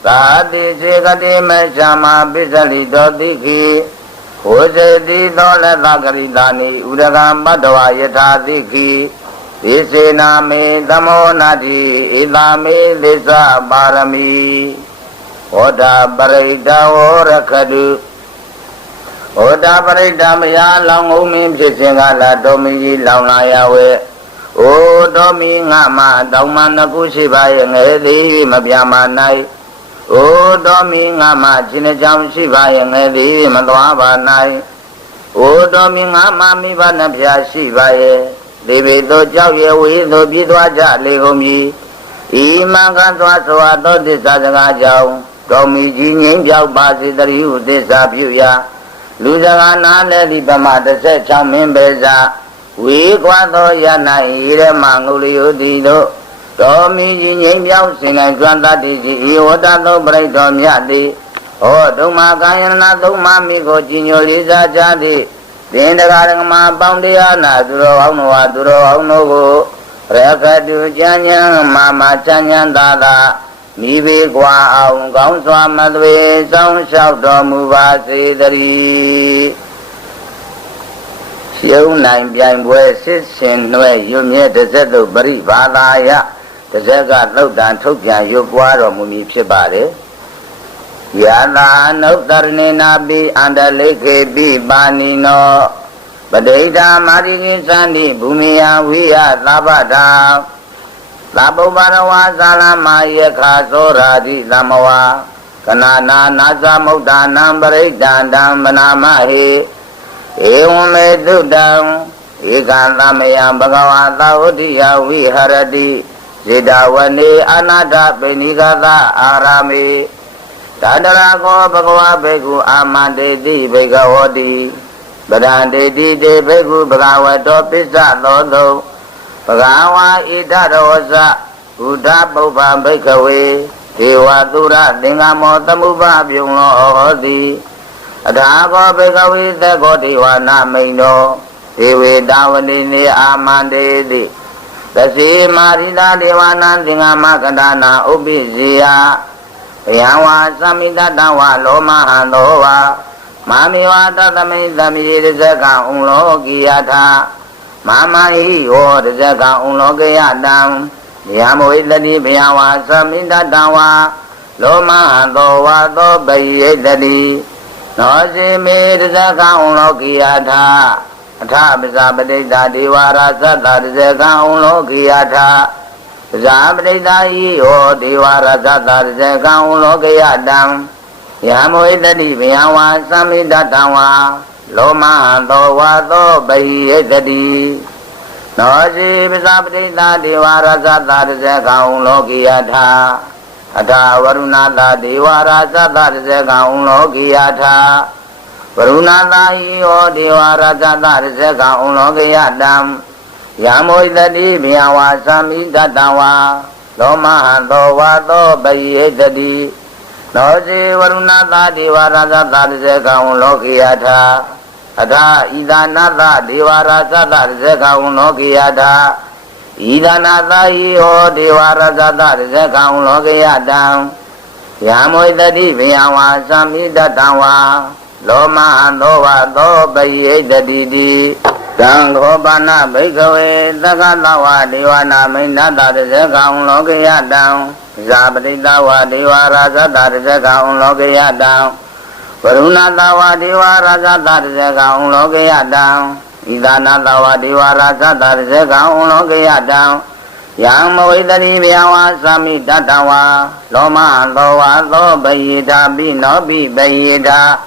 သာတိစေကတိမချမပိစလိတောတိခိဝဇေတိသောလသကရိတာနိဥဒကံပတ္တဝယထာတိခိသေစေနာမေသမောနာတိဧတာမေသစ္စာပါရမီဝတ္တပရိဒဝရခတုဝတ္တပရိဒမယလောင်ကုန်မင်းဖြစ်စဉ်ကလာတော်မီကြီးလောင်လာရဝဲအိုတော်မီငါမတောင်းမနှစ်ခုရှိပါရဲ့ငယ်သည်မပြမနိုင်အိုတော်မီငါမခြင်းကြောင့်ရှိပါရဲ့ငယ်သည်မသွားပါနိုင်အိုတော်မီငါမမိဘနှဖျားရှိပါရဲ့ဒီပေသောကြောက်ရဲ့ဝေသောပြည့်သွားကြလေကုန်ပြီဤမင်္ဂသွားစွာသောသစ္စာစကားကြောင့်တော်မီကြီးငြိမ်းပြောက်ပါစေတည်းဟုသစ္စာပြုရာလူစကားနာလည်းဒီပမာ16မင်းပဲစာဝေခွာသောယနာဤရမငုလျုတိတို့တော်မီကြီးငြိမ်းပြောက်စင်နိုင်ကျွမ်းတတ်သည်ဤဝတ္တသောပရိတ်တော်မြတ်သည်ဟောဒုမာကာယနာသုံးပါးမိကိုကြည်ညိုလေးစားကြသည်သင်္တကာရကမပေါင်းတရားနာသူတော်အောင်တို့ဟာသူတော်အောင်တို့ကိုရခတုကြံ့ဉာဏ်မာချမ်းချမ်းသာသာမိဘေကွာအောင်ကောင်းစွာမသွေစောင့်ရှောက်တော်မူပါစေတည်းရှုံးနိုင်ပြိုင်ပွဲစစ်စင်နှဲ့ရွမြဲတစ်ဆက်သို့ပရိဘာသာယတစ်ဆက်ကသုတ်တံထုတ်ပြန်ရွပွားတော်မူမည်ဖြစ်ပါတယ်ယတာနုတရဏေနာပိအန္တလိခေပိပါဏိနောပဋိဌာမာရိကိသန္တိဘူမိယဝိယသဗ္ဗတာ La Bubarawa Salama Yekha Soradi Lamawa Kanana Nasa Mukta Nambaridam Manamahi Evume Dudam Ikantamayam Bhagavata Udiya Viharadi Zidawani Anada Benigata Arami Tadarako Bhagava Bhegu Amandedi Bhegavodi Badandedi De Bhegu Bhagavato Pisa Lodo Bhagava Itarosa Buddha Bhuva Bhekave Dewa Dura Dingamo Tamuba Byunglo Odi Adhago Bhekave Tego Dewa Namino Dewe Davani Amandedi Dasi Marida Devana Dingama Kadana Ubizia Yawa Samida Dawa Loma Handova Mamiwa Tatami Dami Rizaka Unlo Giyata Mama Hiyo Rizaka Unlo Giyadam Yamuidadi Biyawa Samida Dawa Loma Handova Do Bayedadi Nosi Mi Rizaka Unlo Giyata Atha Bisabadita Diwara Sata Rizaka Unlo Giyata Zabdita Hiyo Diwara Sata Rizaka Unlo Giyadam Yamuidadi Biyawa Samida Dawa Loma Handova Do Bayedadi Nosi Bisabdita Diwara Sata Rizaka Unlo Giyata Atha Varunata Diwara Sata Rizaka Unlo Giyata Varunata Hiyo Diwara Sata Rizaka Unlo Giyadam Yamuidadi Biyawa Samida Dawa Loma Handova Do Bayedadi Nosi Varunata Diwara Sata Rizaka Unlo Giyata Atha Idanata Diwara Sata Rizaka Unlo Giyata Idanata Hiyo Diwara Sata Rizaka Unlo Giyadam Yamuidadi Biyawa Samida Dawa Loma Handova Do Bayedadi Dangobana Bhikave Takatawa Devana Mindata Rizaka Unlo Giyadam Zabditawa Diwara Sata Rizaka Unlo Giyadam Varunatawa Diwara Sata Rizaka Unlo Giyadam Idanatawa Diwara Sata Rizaka Unlo Giyadam Yamuidadi Biyawa Samida Dawa Loma Handova Do Bayeda Bino Bi Bayeda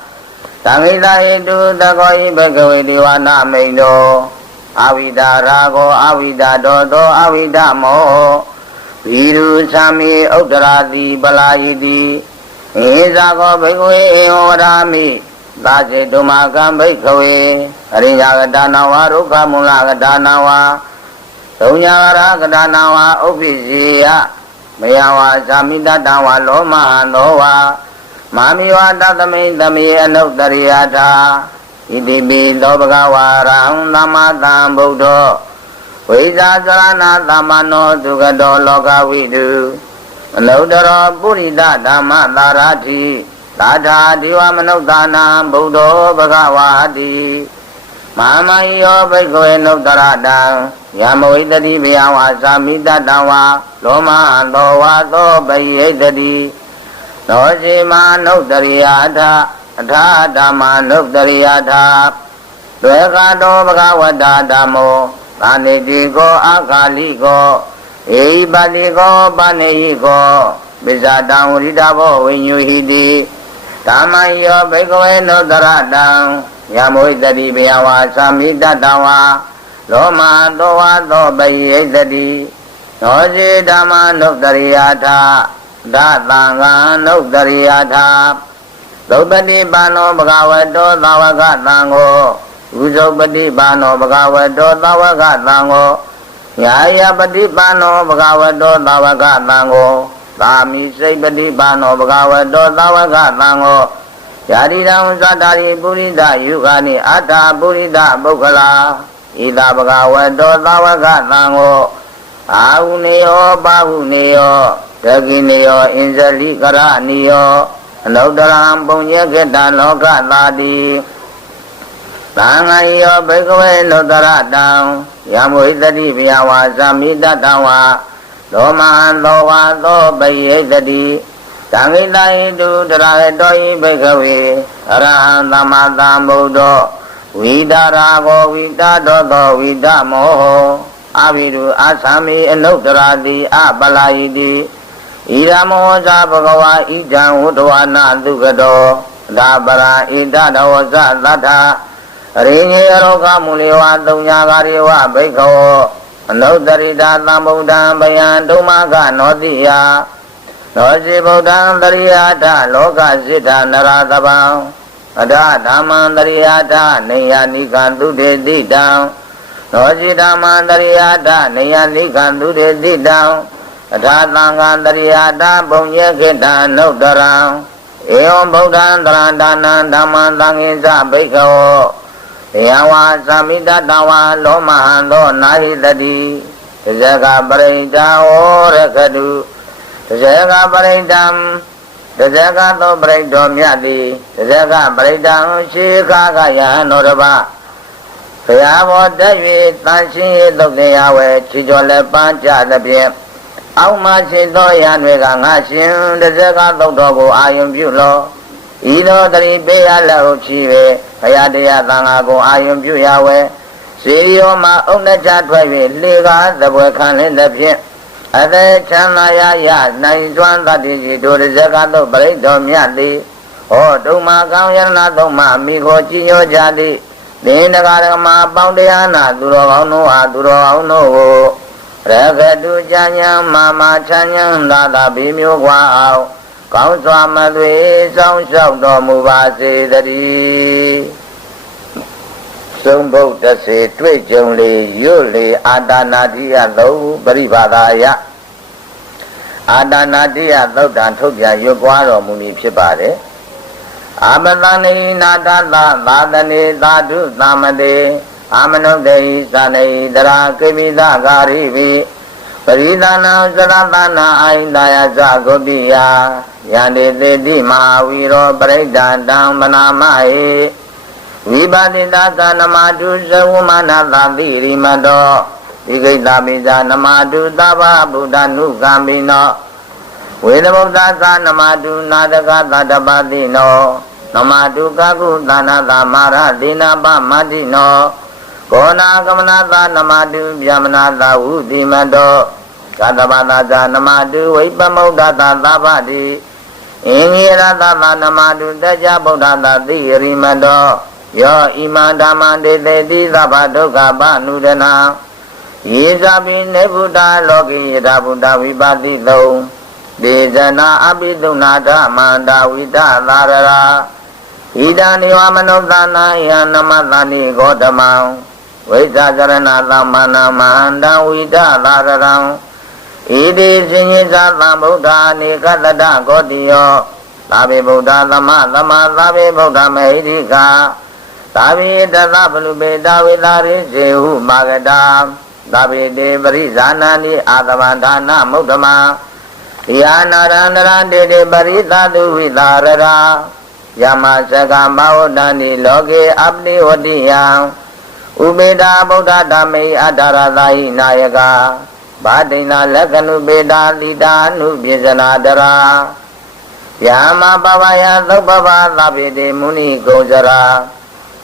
Tamida Hidu Takoi Bhagave Devana Mindo Avida Rago Avida Dodo Avida Mo Viru Sami Uttaradi Balayidi Isago Bhagave Eorami Dase Dumakam Bhagave Ariyagadanawa Rukamulagadanawa Sunyavara Gadanawa Upizia Mayawa Samida Dawa Loma Handova Mamiwa Tatami Dami Anuktariyata Itibi Dobhagava Ram Dhammatam Buddho Visa Sarana Dhammano Dugado Loka Vidu Anudara Purita Dhamma Tarati Tata Diva Manukdana Buddho Bhagavati Mama Iyo Bhikkhave Nuktaradam Yamuidadi Biyawa Samida Dawa Loma Handova Do Bayedadi Nosi Manuktariyata Atha Dhamma Nuktariyata Dvekado Bhagavata Dhammo Panitiko Akaliko Eipatiko Panihiko Visadam Uridavo Vinyuhidi Tamayo Bhikkhave Nuktaradam Yamuidadi Biyawa Samida Dawa Loma Handova Do Bayedadi Nosi Dhamma Nuktariyata Datanga Nuktariyata Lopati Pano Bhagavato Tavaka Tango Usopati Pano Bhagavato Tavaka Tango Yayapati Pano Bhagavato Tavaka Tango Tami Saipati Pano Bhagavato Tavaka Tango Yadiram Satari Purita Yukani Atta Purita Bukala Ita Bhagavato Tavaka Tango Ahuneyo Bahuneyo Dagineyo Inzali Karaniyo Anaudaram Punya Geta Loka Tadi Tangayo Bhikkhave Nuktaradam Yamuidadi Biyawa Samida Dawa Loma Handova Do Bayedadi Tangita Hidu Tarahetoi Bhikkhave Araham Dhammatam Buddho Vida Rago Vida Dodo Vida Moho အာဘိတုအာသမိအနုတရာတိအပလာယိတိဣရမောဇဘဂဝါဣဒံဝတ္တဝနာသုကတောဒါပရာဣဒတဝဇသတ္ထရိညေရောဂမူလေဝသုံးညာဂရိဝဘိက္ခောအနုတရိတာသံဗုဒ္ဓံဗယံဒုမကနောတိယနောစီဗုဒ္ဓံတရိယာထလောကစိတ္တနရသဗံအဒဓမ္မံတရိယာထနေယနိကံသူတေတိတံနောစီဓမ္မံတရိယာထနေယနိကံသူတေတိတံအထာသံဃံတရိယာထဘုံညေခိတံနုတ္တရံဧဝံဗုဒ္ဓံတရံဒါနံဓမ္မံသံဃိသဘိက္ခောယဝါသမိတတဝါလောမဟံသောနာဟိတတိတဇဂပရိဒာဝရခတုတဇဂပရိဒံတဇဂသောပရိဒောမြတ်တိတဇဂပရိဒံရှိခါကယဟနောတပဘုရားဘောတက်၍တန်ရှင်း၏သုတ်တရားဝဲချီကျော်လက်ပန်းကြသဖြင့်အောက်မှရှိသောရန်တွေကငါရှင်တဇဂသုတ်တော်ကိုအာယုံပြုလောဤသောတရိပေယလက်ဟုတ်ချီပဲဘုရားတရားသံဃာကိုအာယုံပြုရဝဲစေရီယောမှာအုတ်နှချထွက်၍လေကားသပွဲခံလင်းသဖြင့်အသက်ချမ်းသာရရနိုင်ကျွမ်းတတ်သည်ကြီးတို့တဇဂသုတ်ပရိဒောမြတ်သည်ဟောဒုမကောင်းယရဏသုံးမအမိခေါ်ကြည်ညိုကြသည်သင်္တကာရမပေါင်းတရားနာသူတော်ကောင်းတို့အားသူတော်ကောင်းတို့ကိုရခတုကြဉ္ဉံမာမချမ်းဉ္ဉံသာသာဘေးမျိုးကွာအောင်ကောင်းစွာမသွေစောင့်ရှောက်တော်မူပါစေတည်းသုံးဘုဒ္ဓစေတွေ့ကြုံလေရွတ်လေအာတာနာတိယသုံးပရိပါဒာယအာတာနာတိယသုတ်တံထုတ်ပြန်ရွတ်ပွားတော်မူမည်ဖြစ်ပါတယ်အာမတနိနာတသသာတနေသာဓုသမတေအာမနုတေသနေတရာကိမိသဂါရိဝိပရိသနာသရတနာအိန္ဒာယဇဂုတိယယန္တိသေတိမဟာဝီရောပရိဒံတံမနာမဟေဝိပါတိတသနမတုဇဝမနာသတိရိမတောဒီကိတမိဇာနမတုသဗ္ဗဗုဒ္ဓနုကံမိနောဝေဒဗုဒ္ဓသာနမတုနာတကသတ္တပတိနောနမတုကကုသနာသမရဒေနပမတ္တိနောကောနာကမနာသာနမတုဗျမနာသာဝုတိမတောကတ္တပတသာနမတုဝိပမုဒ္ဒသာသဗ္ဗတိအင်္ဂိရသဗ္ဗနမတုတကြဗုဒ္ဓသာတိရိမတောယောဣမံဓမ္မံဒေသေတိသဗ္ဗဒုက္ခပနုဒနာယေဇာပိနေဗုဒ္ဓလောကိယတာဗုဒ္ဓဝိပါတိသုံးဒေဇနာအပိသုနာဓမ္မန္တာဝိတသာရရာဣဒာနိဝမနုဿာနာယနမသဏိဂေါတမံဝိဇ္ဇာကရဏသမ္မာနာမန္တဝိတသာရရံဣတိစဉ္ညဇသံဗုဒ္ဓနေကတတဂေါတိယောသာဝေဗုဒ္ဓသမသာဝေဗုဒ္ဓမဟိတိကာသာဝေတသဗလုပေတာဝေလာရိစေဟုမာဂတာသာဝေတေပရိဇာနာနိအာသဝန္ဒနာမုဒ္ဓမယာနာရန္တရတေတေပရိသတုဝိသာရရာယမစကမဝဒ္ဒနိလောကေအပတိဝတိယံဥပေတာဗုဒ္ဓဓမ္မေအတ္တရသာဟိနာယကဗာဒိနာလက္ခဏုပေတာတိတာနုပိစနာတရာယမပဝယသုပ္ပဗသဗ္ဗေတေမုနိဂုံစရာ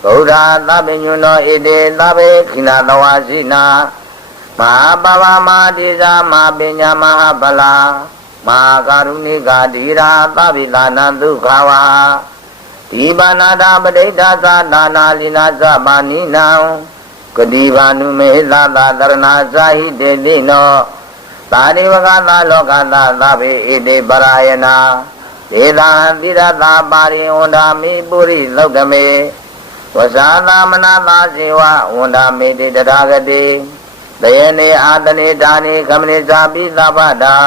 ဗုဒ္ဓသဗ္ဗညုနောဣတေသဗ္ဗေခိနာတဝါစိနာမဟာပဝမဟာတိဇာမဟာပညာမဟာဗလာမဟာကာရုဏိကာဓိရာသဗ္ဗိသာနံဒုက္ခဝါဒီပါဏာတာပဋိဌာသဒါနာလိနာသပါဏိနံဂတိဘာနုမေသသာတရဏဇာဟိတေတိနောသာရိဝကသလောကသသဗ္ဗေဣတိပရာယနာဒေသာတိရတာပါရိဝန္ဒာမိပုရိသုတ်တမေဝဇာသမနာသာဇေဝဝန္ဒာမေတိတရာဂတိတယေနေအာတနေဒါနေကမနိဇာပိသဗ္ဗတာ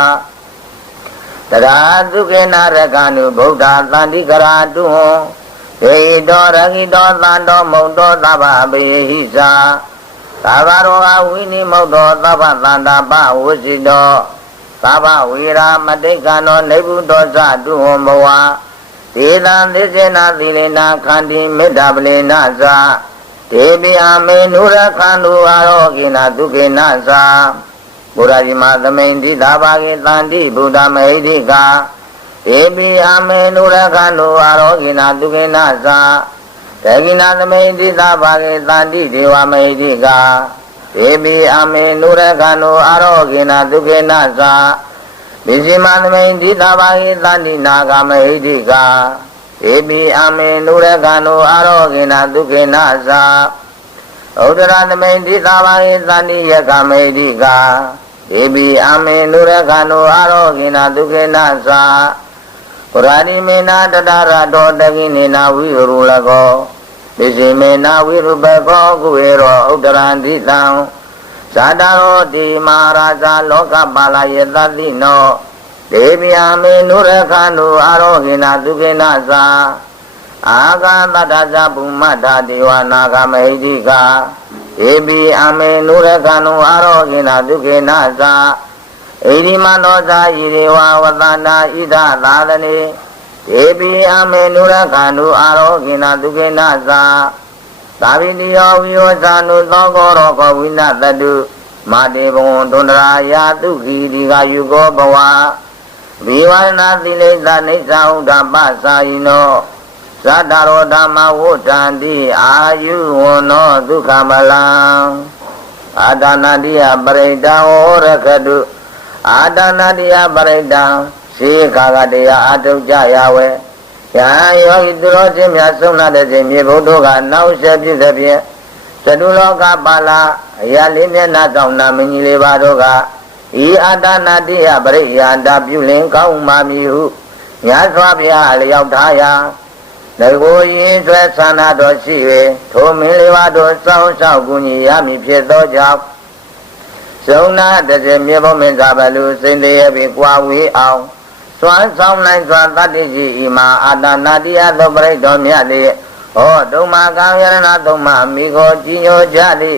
တရာသုခေနရကနုဗုဒ္ဓသန္တိကရာတုဟောဒေတောရဂိတောသံတောမုတ်တောသဗ္ဗဘေဟိသာသာဂရောဂဝိနိမုတ်တောသဗ္ဗသန္တာပဝုစိတောသဗ္ဗဝေရာမတိကံသောနေဗုတောသတုဟောဘဝဒေသံသစ္စေနာသီလေနာခန္တိမေတ္တာပလေနာဇာဒေပိအမေနုရခန္တုအာရောကိနာဒုက္ခေနာဇာဘုရားကြီးမှာသမိန်တိသာဘာကေတန္တိဗုဒ္ဓမဟိတိကာဒေပိအမေနုရခန္တုအာရောကိနာဒုက္ခေနာဇာဒေကိနာသမိန်တိသာဘာကေတန္တိဒေဝမဟိတိကာ ဒေဘီအမေနုရကနုအာရောဂိနာဒုက္ခေနသာပိစီမသမိန်ဒိသဘာဟိသန္တိနာဂမဟိတိကာဒေဘီအမေနုရကနုအာရောဂိနာဒုက္ခေနသာဥဒရသမိန်ဒိသဘာဟိသန္တိယကမဟိတိကာဒေဘီအမေနုရကနုအာရောဂိနာဒုက္ခေနသာပရာဏိမေနာတတရတောတကိနေနာဝိရူလကောပိစီမေနာဝိရုပကောကုဝေရောဥဒရန္တိတံဇာတရောတိမာရာဇာလောကပါလာယတတိနောဒေဝိယမေနုရခနုအာရောဂိနာဒုက္ခေနသာအာဂတတဇပုမတ္ထဒေဝနာဂမဟိတိကာဒေဝိယမေနုရခနုအာရောဂိနာဒုက္ခေနသာဣရိမနောဇာဣရိဝဝသနာဣဒသာသနေဒေဝိယမေနုရခနုအာရောဂိနာဒုက္ခေနသာသာဝိတိယောဝိယောဇာနုသောကောရောကောဝိနတတုမာတေဘဝံဒုန္ဒရာယာတုခိဒီဃယုကောဘဝဘိဝနာသီလိသနိစ္စဥဒ္ဓပသာယိနောဇာတရောဓမ္မဝဋ္ဌန္တိအာယုဝနောဒုက္ခမလံအာဒနာတိယပရိဒံဝရခတုအာဒနာတိယပရိဒံစေခါကတရားအထုတ်ကြရဝဲယံယောဂီသူတော်ချင်းများဆုံးလာတဲ့ချိန်မြေဘုဒ္ဓကနောက်ဆက်ပြည့်တဲ့ဖြင့်သတုလောကပါလာအရာလေးမျက်နှာတောင်းနာမင်းကြီးလေးပါတို့ကဤအာဒနာတိယပရိယာဒပြုလင်ကောင်းမှမည်ဟုမြတ်စွာဘုရားလျောက်ထားရာငကိုရင်ဆွဲဆန္ဒတော်ရှိ၍ထိုမင်းလေးပါတို့စောင့်ရှောက်ကူညီရမည်ဖြစ်သောကြောင့်သုံးနာတည်းမြေဘုံမင်းသာဘလူစိန်တည်းပြီးကွာဝေးအောင်စွမ်းဆောင်နိုင်စွာတတ္တိကြီးဤမှာအာတနာတိယသောပရိတ်တော်မြတ်လေဟောဒုမကံယရဏသုံးမမိကိုကြည်ညိုကြလေ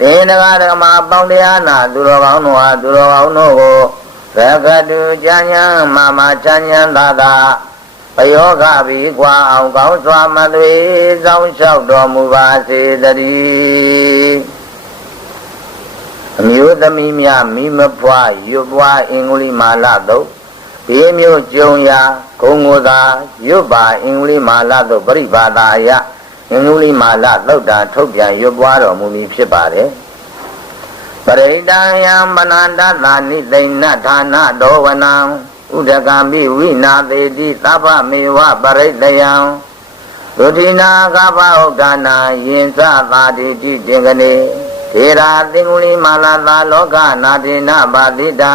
ဒေနဂရမပေါင်းတရားနာသူတော်ကောင်းတို့ဟာသူတော်ကောင်းတို့ကိုရခတုကြဉ္ဉံမချမ်းဉ္သာသာပယောဂဘီကွာအောင်ကောင်းစွာမသွေဆောင်လျှောက်တော်မူပါစေတည်းအမျိုးသမီးများမိမဖွားရွတ်ပွားအင်္ဂလိမာလတို့ဘေးမျိုးကျုံရာဂုံကိုသာရွတ်ပါအင်္ဂလိမာလတို့ပရိပါဒာယအင်္ဂလိမာလသုတ်တံထုတ်ပြန်ရွတ်ပွားတော်မူမည်ဖြစ်ပါတယ်ပရိဒံယံပနန္တသာနိသိဏဌာနတော်ဝနံဥဒကံမိဝိနာသေတိသဗ္ဗမေဝပရိတယံဒုတိနာကပဥဒ္ဒနာယင်သသာတိတိတင်ကနေထေရာသင်္ကုလိမာလသာလောကနာတိနာပါတိတံ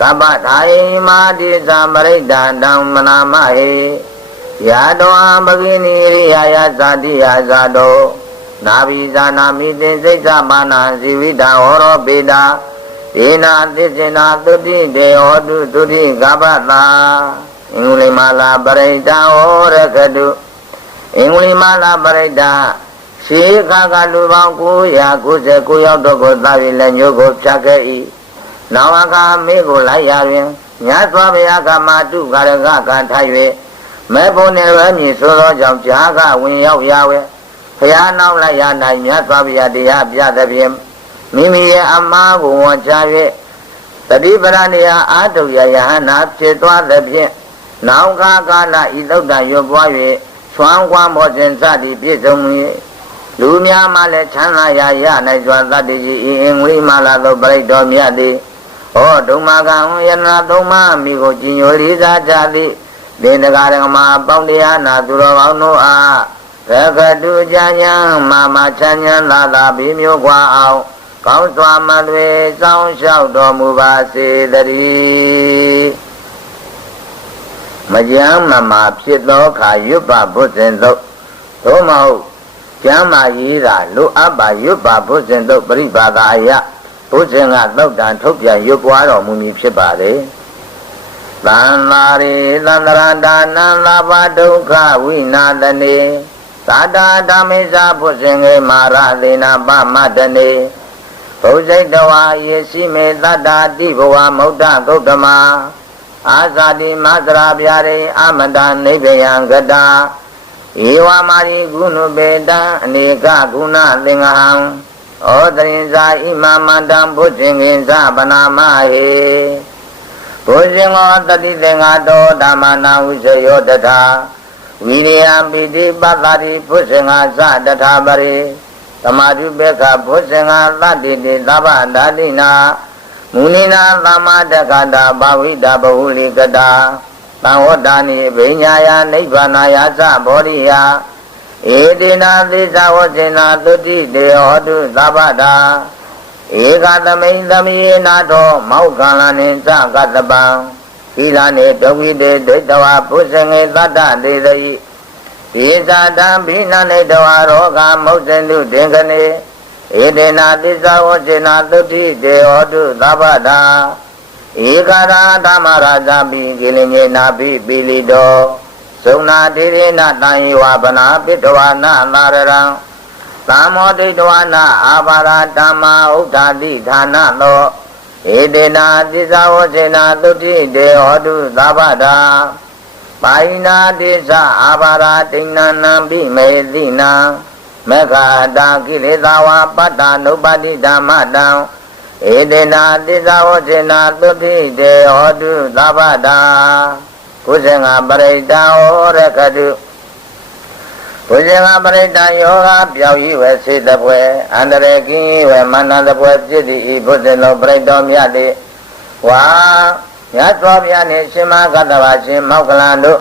ကပ္ပထာယိမာတိသံပရိဒံတံမနာမဟေယာတောံပကိနိရိယာယဇာတိယဇာတောနာဘိဇာနာမိတင်စိတ်သမနာဇီဝိတံဟောရောပေတာဒေနာသစ္စေနာသုတိတေဟောတုသုတိကပ္ပတာအင်္ဂလိမာလာပရိဒံဟောရခတုအင်္ဂလိမာလာပရိဒံရှိခါကလူပေါင်း999ယောက်တို့ကိုသာပြီးလက်ညှိုးကိုဖြတ်ခဲ့၏နောင်အခါမေကိုလိုက်ရတွင်မြတ်စွာဘုရားကမတုကာရကကထိုင်၍မေဖို့နေရမည်ဆိုသောကြောင့်ကြာကဝင်ရောက်ရဝဲဘုရားနောက်လိုက်ရ၌မြတ်စွာဘုရားတရားပြသဖြင့်မိမိရဲ့အမှားကိုဝန်ချ၍တတိပရဏိယအာတုယယဟနာဖြစ်သွားသဖြင့်နောင်ကာလဤသုတ်တံရွတ်ပွား၍ဆွမ်းကွမ်းမောစဉ်စသည်ပြည့်စုံ၏လူများမှလည်းချမ်းသာရရနိုင်စွာတတ္တိကြီးအင်္ဂလိမာလာသောပရိတ်တော်မြတ်သည်ဟောဒုမကံယနာသုံးပါးမိကိုကြည်ညိုလေးစားကြသည်ဒေနဂရကမပေါင်းတရားနာသူတော်ကောင်းတို့အားရခတုကြဉ္ဉံမချမ်းဉ္သာသာဘိမျိုးကွာအောင်ကောင်းစွာမသွေစောင့်ရှောက်တော်မူပါစေတည်းမကြမ်းမဖြစ်သောခါရွတ်ပါဘုဇင်တို့သို့မဟုတ်ကျမ်းမာရေးတာလူအပ်ပါရွတ်ပါဘုဇင်တို့ပရိပါဒာယဘုဇင်ကသုတ်တံထုတ်ပြန်ရွတ်ပွားတော်မူမည်ဖြစ်ပါလေသန္တာရိသန္တရဒါနံလာဘဒုက္ခဝိနာတနေသာတာဓမ္မေဇာဘုဇင်ငေမာရသေနာပမတနေဘုဇိတဝါယေရှိမေတတ္တာတိဘဝမௌဒ္ဒဂௌတမအာဇာတိမသရာဗျာရိအမတနိဗ္ဗယံဂတာဧဝမာရိဂုဏုပေတံအနေကဂုဏသင်္ဃဟံဩတရင်ဇာဣမမန္တံဘုဇင်ငင်ဇဗနာမဟေဘုဇင်ောတတိသင်္ဃတောဓမ္မနာဝိဇယောတထာဝိရိယပိတိပတ္တိဘုဇင်္ဃဇတထာပရိ Tamadu beka bhusenga tatiti taba datina Munina tamada kata bhavita bahuli kata Tahodani vinyaya nibbanaya sa bodhiya Edina disa vajena tuti dehodu tabada Eka tamai tamiye nato maukalani sa katabang Kilani dogide detawa bhusenga tata dedayi Isa dambina nedawa roga mausendu dengane Edena disa vajena tuti dehodu tabada Ekara damaraja bi gilinye nabi bilido Suna dirina tayiwa bana pitwana nararang Tamo ditwana abara dhamma uddhati dhana lo Edena disa vajena tuti dehodu tabada Paina disa abara tinana bimedina Mekha dakilitawa pata nupati dhammadam Edena disa vajena tuti dehodu tabada Kusenga parita orekadu Kusenga parita yoga pyawi we siddhapwe Andareki we manadapwe siddhi ibhuselo parito myati Wa Yatwa myani shima katava shim maukalandu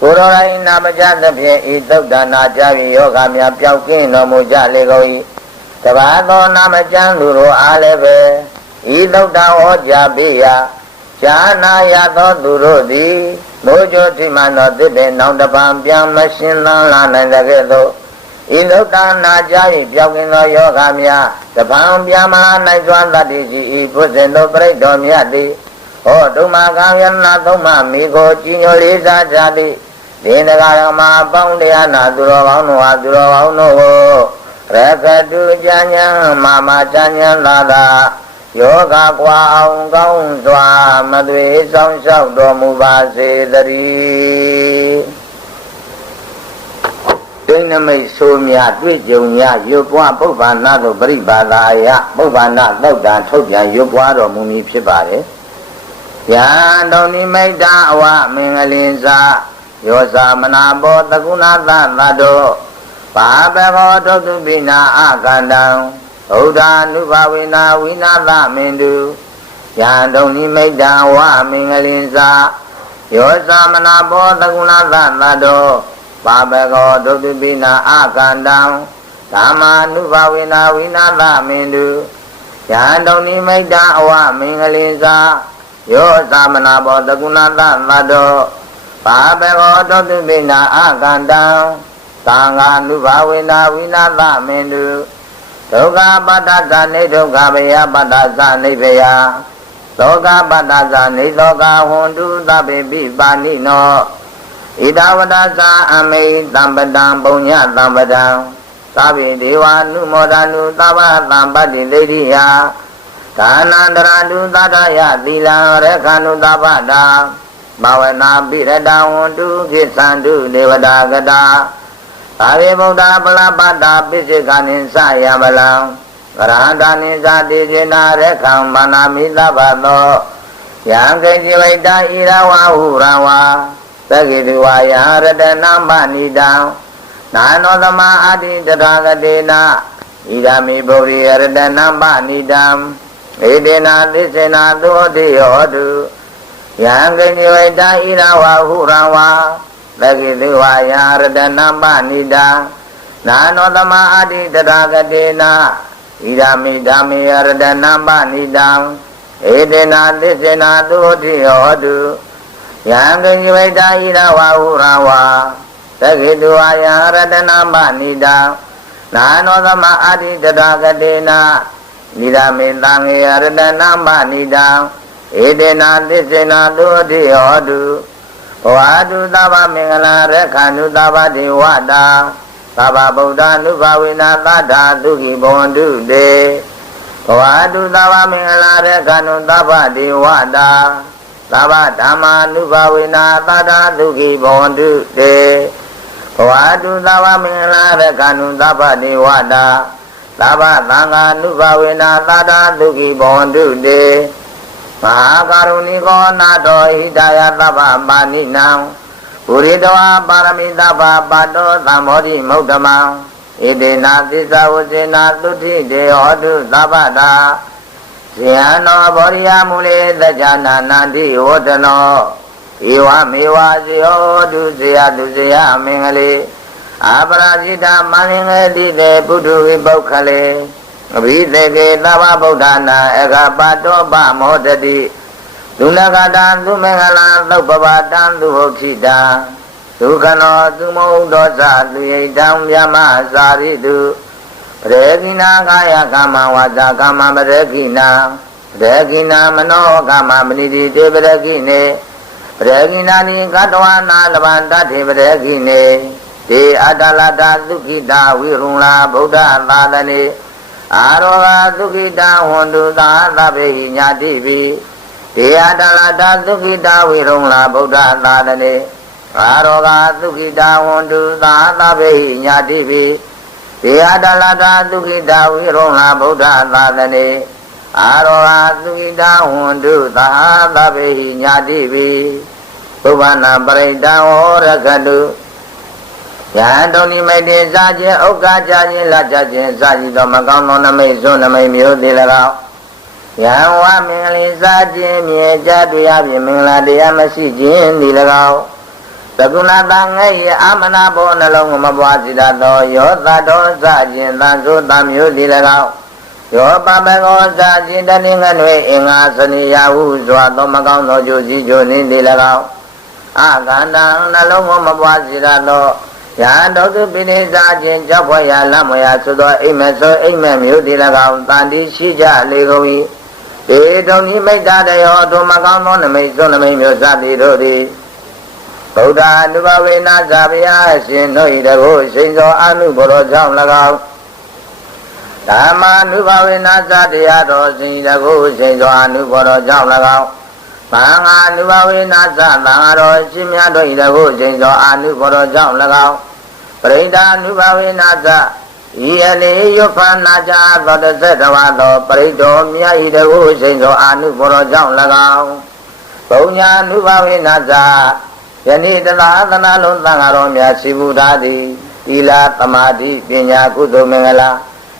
Kurorai namajatapye itokdana javi yoga mya pyaukin no muja legoi Tabato namajanduru aleve Itokda oja biya Jana yato durodi Mojo timano tipe naudapam pyam mashin lana nagedo Itokdana javi pyaukin no yoga mya Tapam pyama naijwan tatiji ibhuselo parito myati Oh, Duma Gavyana Duma Miko Chino Lisa Jadi Dinagama Pandiana Duravano Rekadu Janya Mama Janya Nada Yoga Kwa Aung Gaung Swa Madwe Sang Shao Domu Base Dari Dinamai Sumya Twijunya Yupwa Bubana Do Bribadaya Bubana Lodan Tobya Yupwa Do Mumi Pibare Yandoni Maida Awa Mingalinsa Yosa Manabo Takunata Nado Pabego Totubina Akandang Oda Nubawina Winata Mindu Yandoni Maida Awa Mingalinsa Yosa Manabo Takunata Nado Pabego Totubina Akandang Tama Nubawina Winata Mindu Yandoni Maida Awa Mingalinsa Yo samana bodha gunata nado Pabego dotubina akandang Tanga nubawina winata mindu Toga badasa ni toga beya badasa ni beya Toga badasa ni toga hundu tabi bipani no Ida wadasa ame tambadang punya tambadang Tabi dewa numodanu taba tambadi lediya Kanandarandu tataya tila rekanu tabada Bhavana birada hundu kisandu devada gada Tavi buddha palapata pisikanin sayabalang Karandani sati jina rekang manami tabato Yang kejiwaita irawa urawa Sagidiwa yang redanamba nidang Nanotama adi tatagadena Idami bori redanamba nidam Edena disena dodi hodu Yang kejiwaita irawa urawa Sagidiwa yang redanamba nidang Nanotama adi tatagadena Idami dami redanamba nidam Edena disena dodi hodu Yang kejiwaita irawa urawa Sagidiwa yang redanamba nidang Nanotama adi tatagadena Nidami tangi redanamba nidang Edena disena dodi hodu Wadu taba mingala rekanu taba diwada Taba buddha nubawina tada duki bondu de Wadu taba mingala rekanu taba diwada Taba dhamma nubawina tada duki bondu de Wadu taba mingala rekanu taba diwada Taba tanga nubawina tada duki bondu de Mahakaruniko nato hidaya taba maninang Puridwa paramita pa pato tamodi maudamang ဣတိနာသစ္စာဝစေနာသုတိတေဟောတုသဗ္ဗတာဇေယနောဘောရိယမူလေသဇာနာနန္တိဝတ္တနောဧဝမေဝဇေဟောတုဇေယတုဇေယမင်္ဂလေအပရာဇိတာမန္ငေတိတေပုထုဝိပုခ္ခလေအဘိသေကေသဗ္ဗဗုဒ္ဓနာအဂပါတောပမောတတိသုလကတံသုမင်္ဂလံသုပ္ပပါတံသုဟုတ်ခိတံဒုက္ခနောသုမုဒ္ဒောသသူယိတံဗျမသာရိတုပရေကိနာကာယကမ္မဝါစာကမ္မပရေကိနာပရေကိနာမနောကမ္မမဏိတိတေပရေကိနေပရေကိနာနိကတဝနာလဗန္တတေပရေကိနေတေအတ္တလတ္တသုခိတာဝိရုံလာဗုဒ္ဓသာသနေအာရောဂသုခိတာဝန္တုသာသဗ္ဗေညာတိပိတေအတ္တလတ္တသုခိတာဝိရုံလာဗုဒ္ဓသာသနေအာရောဂသုခိတာဝန္တုသာသဗ္ဗေညာတိပိတေအတ္တလတ္တသုခိတာဝိရုံလာဗုဒ္ဓသာသနေအာရောဂသုခိတာဝန္တုသာသဗ္ဗေညာတိပိပုဗ္ဗနာပရိတံဟောရကတုယံတုန်ဒီမိတ်တေစားခြင်းဥက္ကာကြခြင်းလက်ကြခြင်းစာကြည့်တော်မကောင်းသောနမိတ်စွန်းနမိတ်မျိုးသေး၎င်းယံဝမင်္ဂလိစားခြင်းမြေကြတွေ့ရဖြင့်မင်္ဂလာတရားမရှိခြင်းဒီ၎င်းသကုဏတငဲ့ရအာမနာဘောနှလုံးကိုမပွားစီတတ်သောယောသတော်စားခြင်းသံဆိုတမျိုးဒီ၎င်းယောပပကောစားခြင်းတနည်းငွေအင်္ဂါစနိယဟုစွာသောမကောင်းသောကျိုးစီကျိုးနှင့်ဒီ၎င်းအာကန္တနှလုံးကိုမပွားစီတတ်သောယာတောတုပိနိစာခြင်းကြောက်ဖွယ်ရာလမယာဆိုသောအိမ်မဆိုအိမ်မမျိုးဒီ၎င်းတန်တိရှိကြလေကုန်၏ဒေတုန်ဤမိတ္တတယောဒုမကောင်းသောနမိတ်စွန်းနမိတ်မျိုးစသည်တို့သည်ဗုဒ္ဓအနုဘဝေနဇာဗျာရှင်တို့၏တကုရှိန်သောအနုဘောကြောင့်၎င်းဓမ္မာနုဘဝေနဇာတရားတော်ရှင်တကုရှိန်သောအနုဘောကြောင့်၎င်းသံဃာနုဘဝေနသံဃာတော်ရှင်များတို့၏တကုရှိန်သောအနုဘောကြောင့်၎င်းပရိဒာနုဘဝေနသဤအနေယုဖနာကြသောတသက်တော်သောပရိတော်မြတ်ဤတကုရှိန်သောအနုဘောကြောင့်၎င်းဘုံညာနုဘဝေနသယနေ့တလားသနာလုံးသံဃာတော်များရှိမှုသာသည်သီလသမာဓိပညာကုသိုလ်မင်္ဂလာ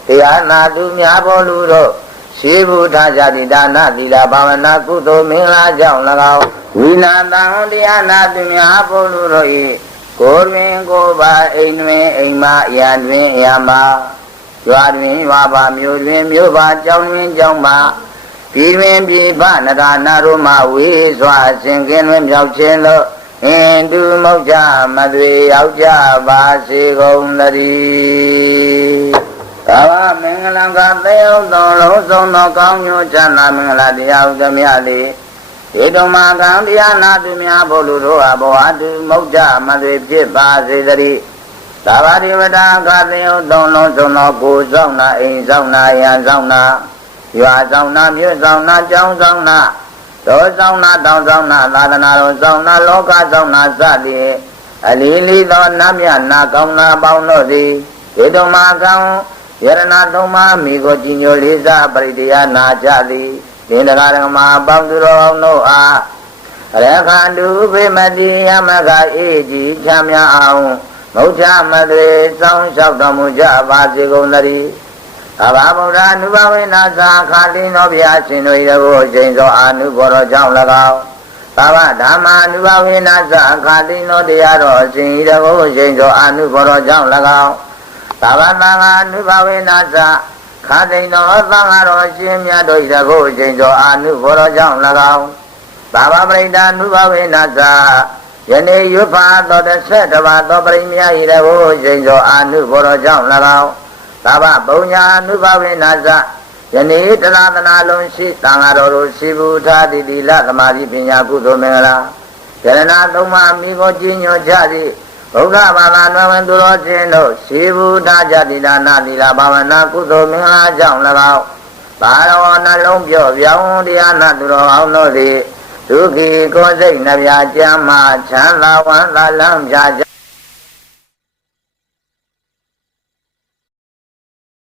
တရားနာသူများပေါ်လူတို့ရှိဘူးထားကြသည့်ဒါနသီလဘာဝနာကုသိုလ်မင်္ဂလာကြောင့်၎င်းဝိနာတံတရားနာသူများပေါ်လူတို့၏ကိုယ်တွင်ကိုယ်ပါအိမ်တွင်အိမ်မအရာတွင်အရာမရွာတွင်ရွာပါမြို့တွင်မြို့ပါကျောင်းတွင်ကျောင်းပါပြည်တွင်ပြည်ပနဂါနာတို့မှဝေးစွာအစဉ်ကင်းတွင်မြောက်ခြင်းလို့အင်းသူမောက်ကြမသွေရောက်ကြပါစေကုန်သတည်းသာဝမင်္ဂလံကသေယသောလုံးစုံသောကောင်းကျိုးချမ်းသာမင်္ဂလာတရားဥဒ္ဓမြတ်လေးဧတုံမာကံတရားနာသူများဘုလူတို့အဘောအတုမောက်ကြမသွေဖြစ်ပါစေတည်းသာဝတိဝတ္တကသေယသောလုံးစုံသောကိုယ်ဆောင်နာအိမ်ဆောင်နာယံဆောင်နာရွာဆောင်နာမြို့ဆောင်နာကျောင်းဆောင်နာသောဆောင်နာတောင်ဆောင်နာသာသနာတော်ဆောင်နာလောကဆောင်နာစသည်အလီလီသောနတ်မြတ်နာကောင်းနာပေါင်းတို့သည်ဧတုံမာကံယရဏသုံးပါးမိကိုကြည်ညိုလေးစားပရိတရားနာကြသည်ဒီနဂရကမှာပေါင်းသူတော်တို့အားရခန္တုဖေမတိယမကအေကြီးချမ်းများအောင်မုဋ္ဌမတွေစောင်းလျှောက်တော်မူကြပါစေကုန်သတည်းအဘဗုဒ္ဓနုဘဝေနသာခာတိနောဗျာရှင်တို့၏ကိုအချိန်သောအာနုဘောတော်ကြောင့်၎င်းသဗ္ဗဓမ္မာနုဘဝေနသာခာတိနောတရားတော်အရှင်၏ကိုအချိန်သောအာနုဘောတော်ကြောင့်၎င်းသဗ္ဗသံဃာနုဘဝေနသာခာတိနောသံဃာတော်ရှင်မြတ်တို့၏ကိုအချိန်သောအာနုဘောတော်ကြောင့်၎င်းသဗ္ဗပရိဒာနုဘဝေနသာယနေ့ရွတ်ဖာသောတဆက်တပါသောပရိမြတ်၏ကိုအချိန်သောအာနုဘောတော်ကြောင့်၎င်းသဗ္ဗဘုံညာအနုဘဝေနသယနေ့တလားသနာလုံးရှိသံဃာတော်တို့ရှိဘူးထားသီလသမာဓိပညာကုသိုလ်မင်္ဂလာယရဏသုံးပါးမိကိုကြီးညွတ်ကြသည်ဘုရားဘာသာနွယ်ဝင်သူတော်ချင်းတို့ရှိဘူးထားကြသီလနာသီလဘာဝနာကုသိုလ်မင်္ဂလာကြောင့်၎င်းဘာတော်နှလုံးပြော့ပြောင်းတရားနာသူတော်အောင်တို့သည်ဒုက္ခိကိုယ်စိတ်နှပြချမ်းမှချမ်းသာဝမ်းသာလမ်းပြကြ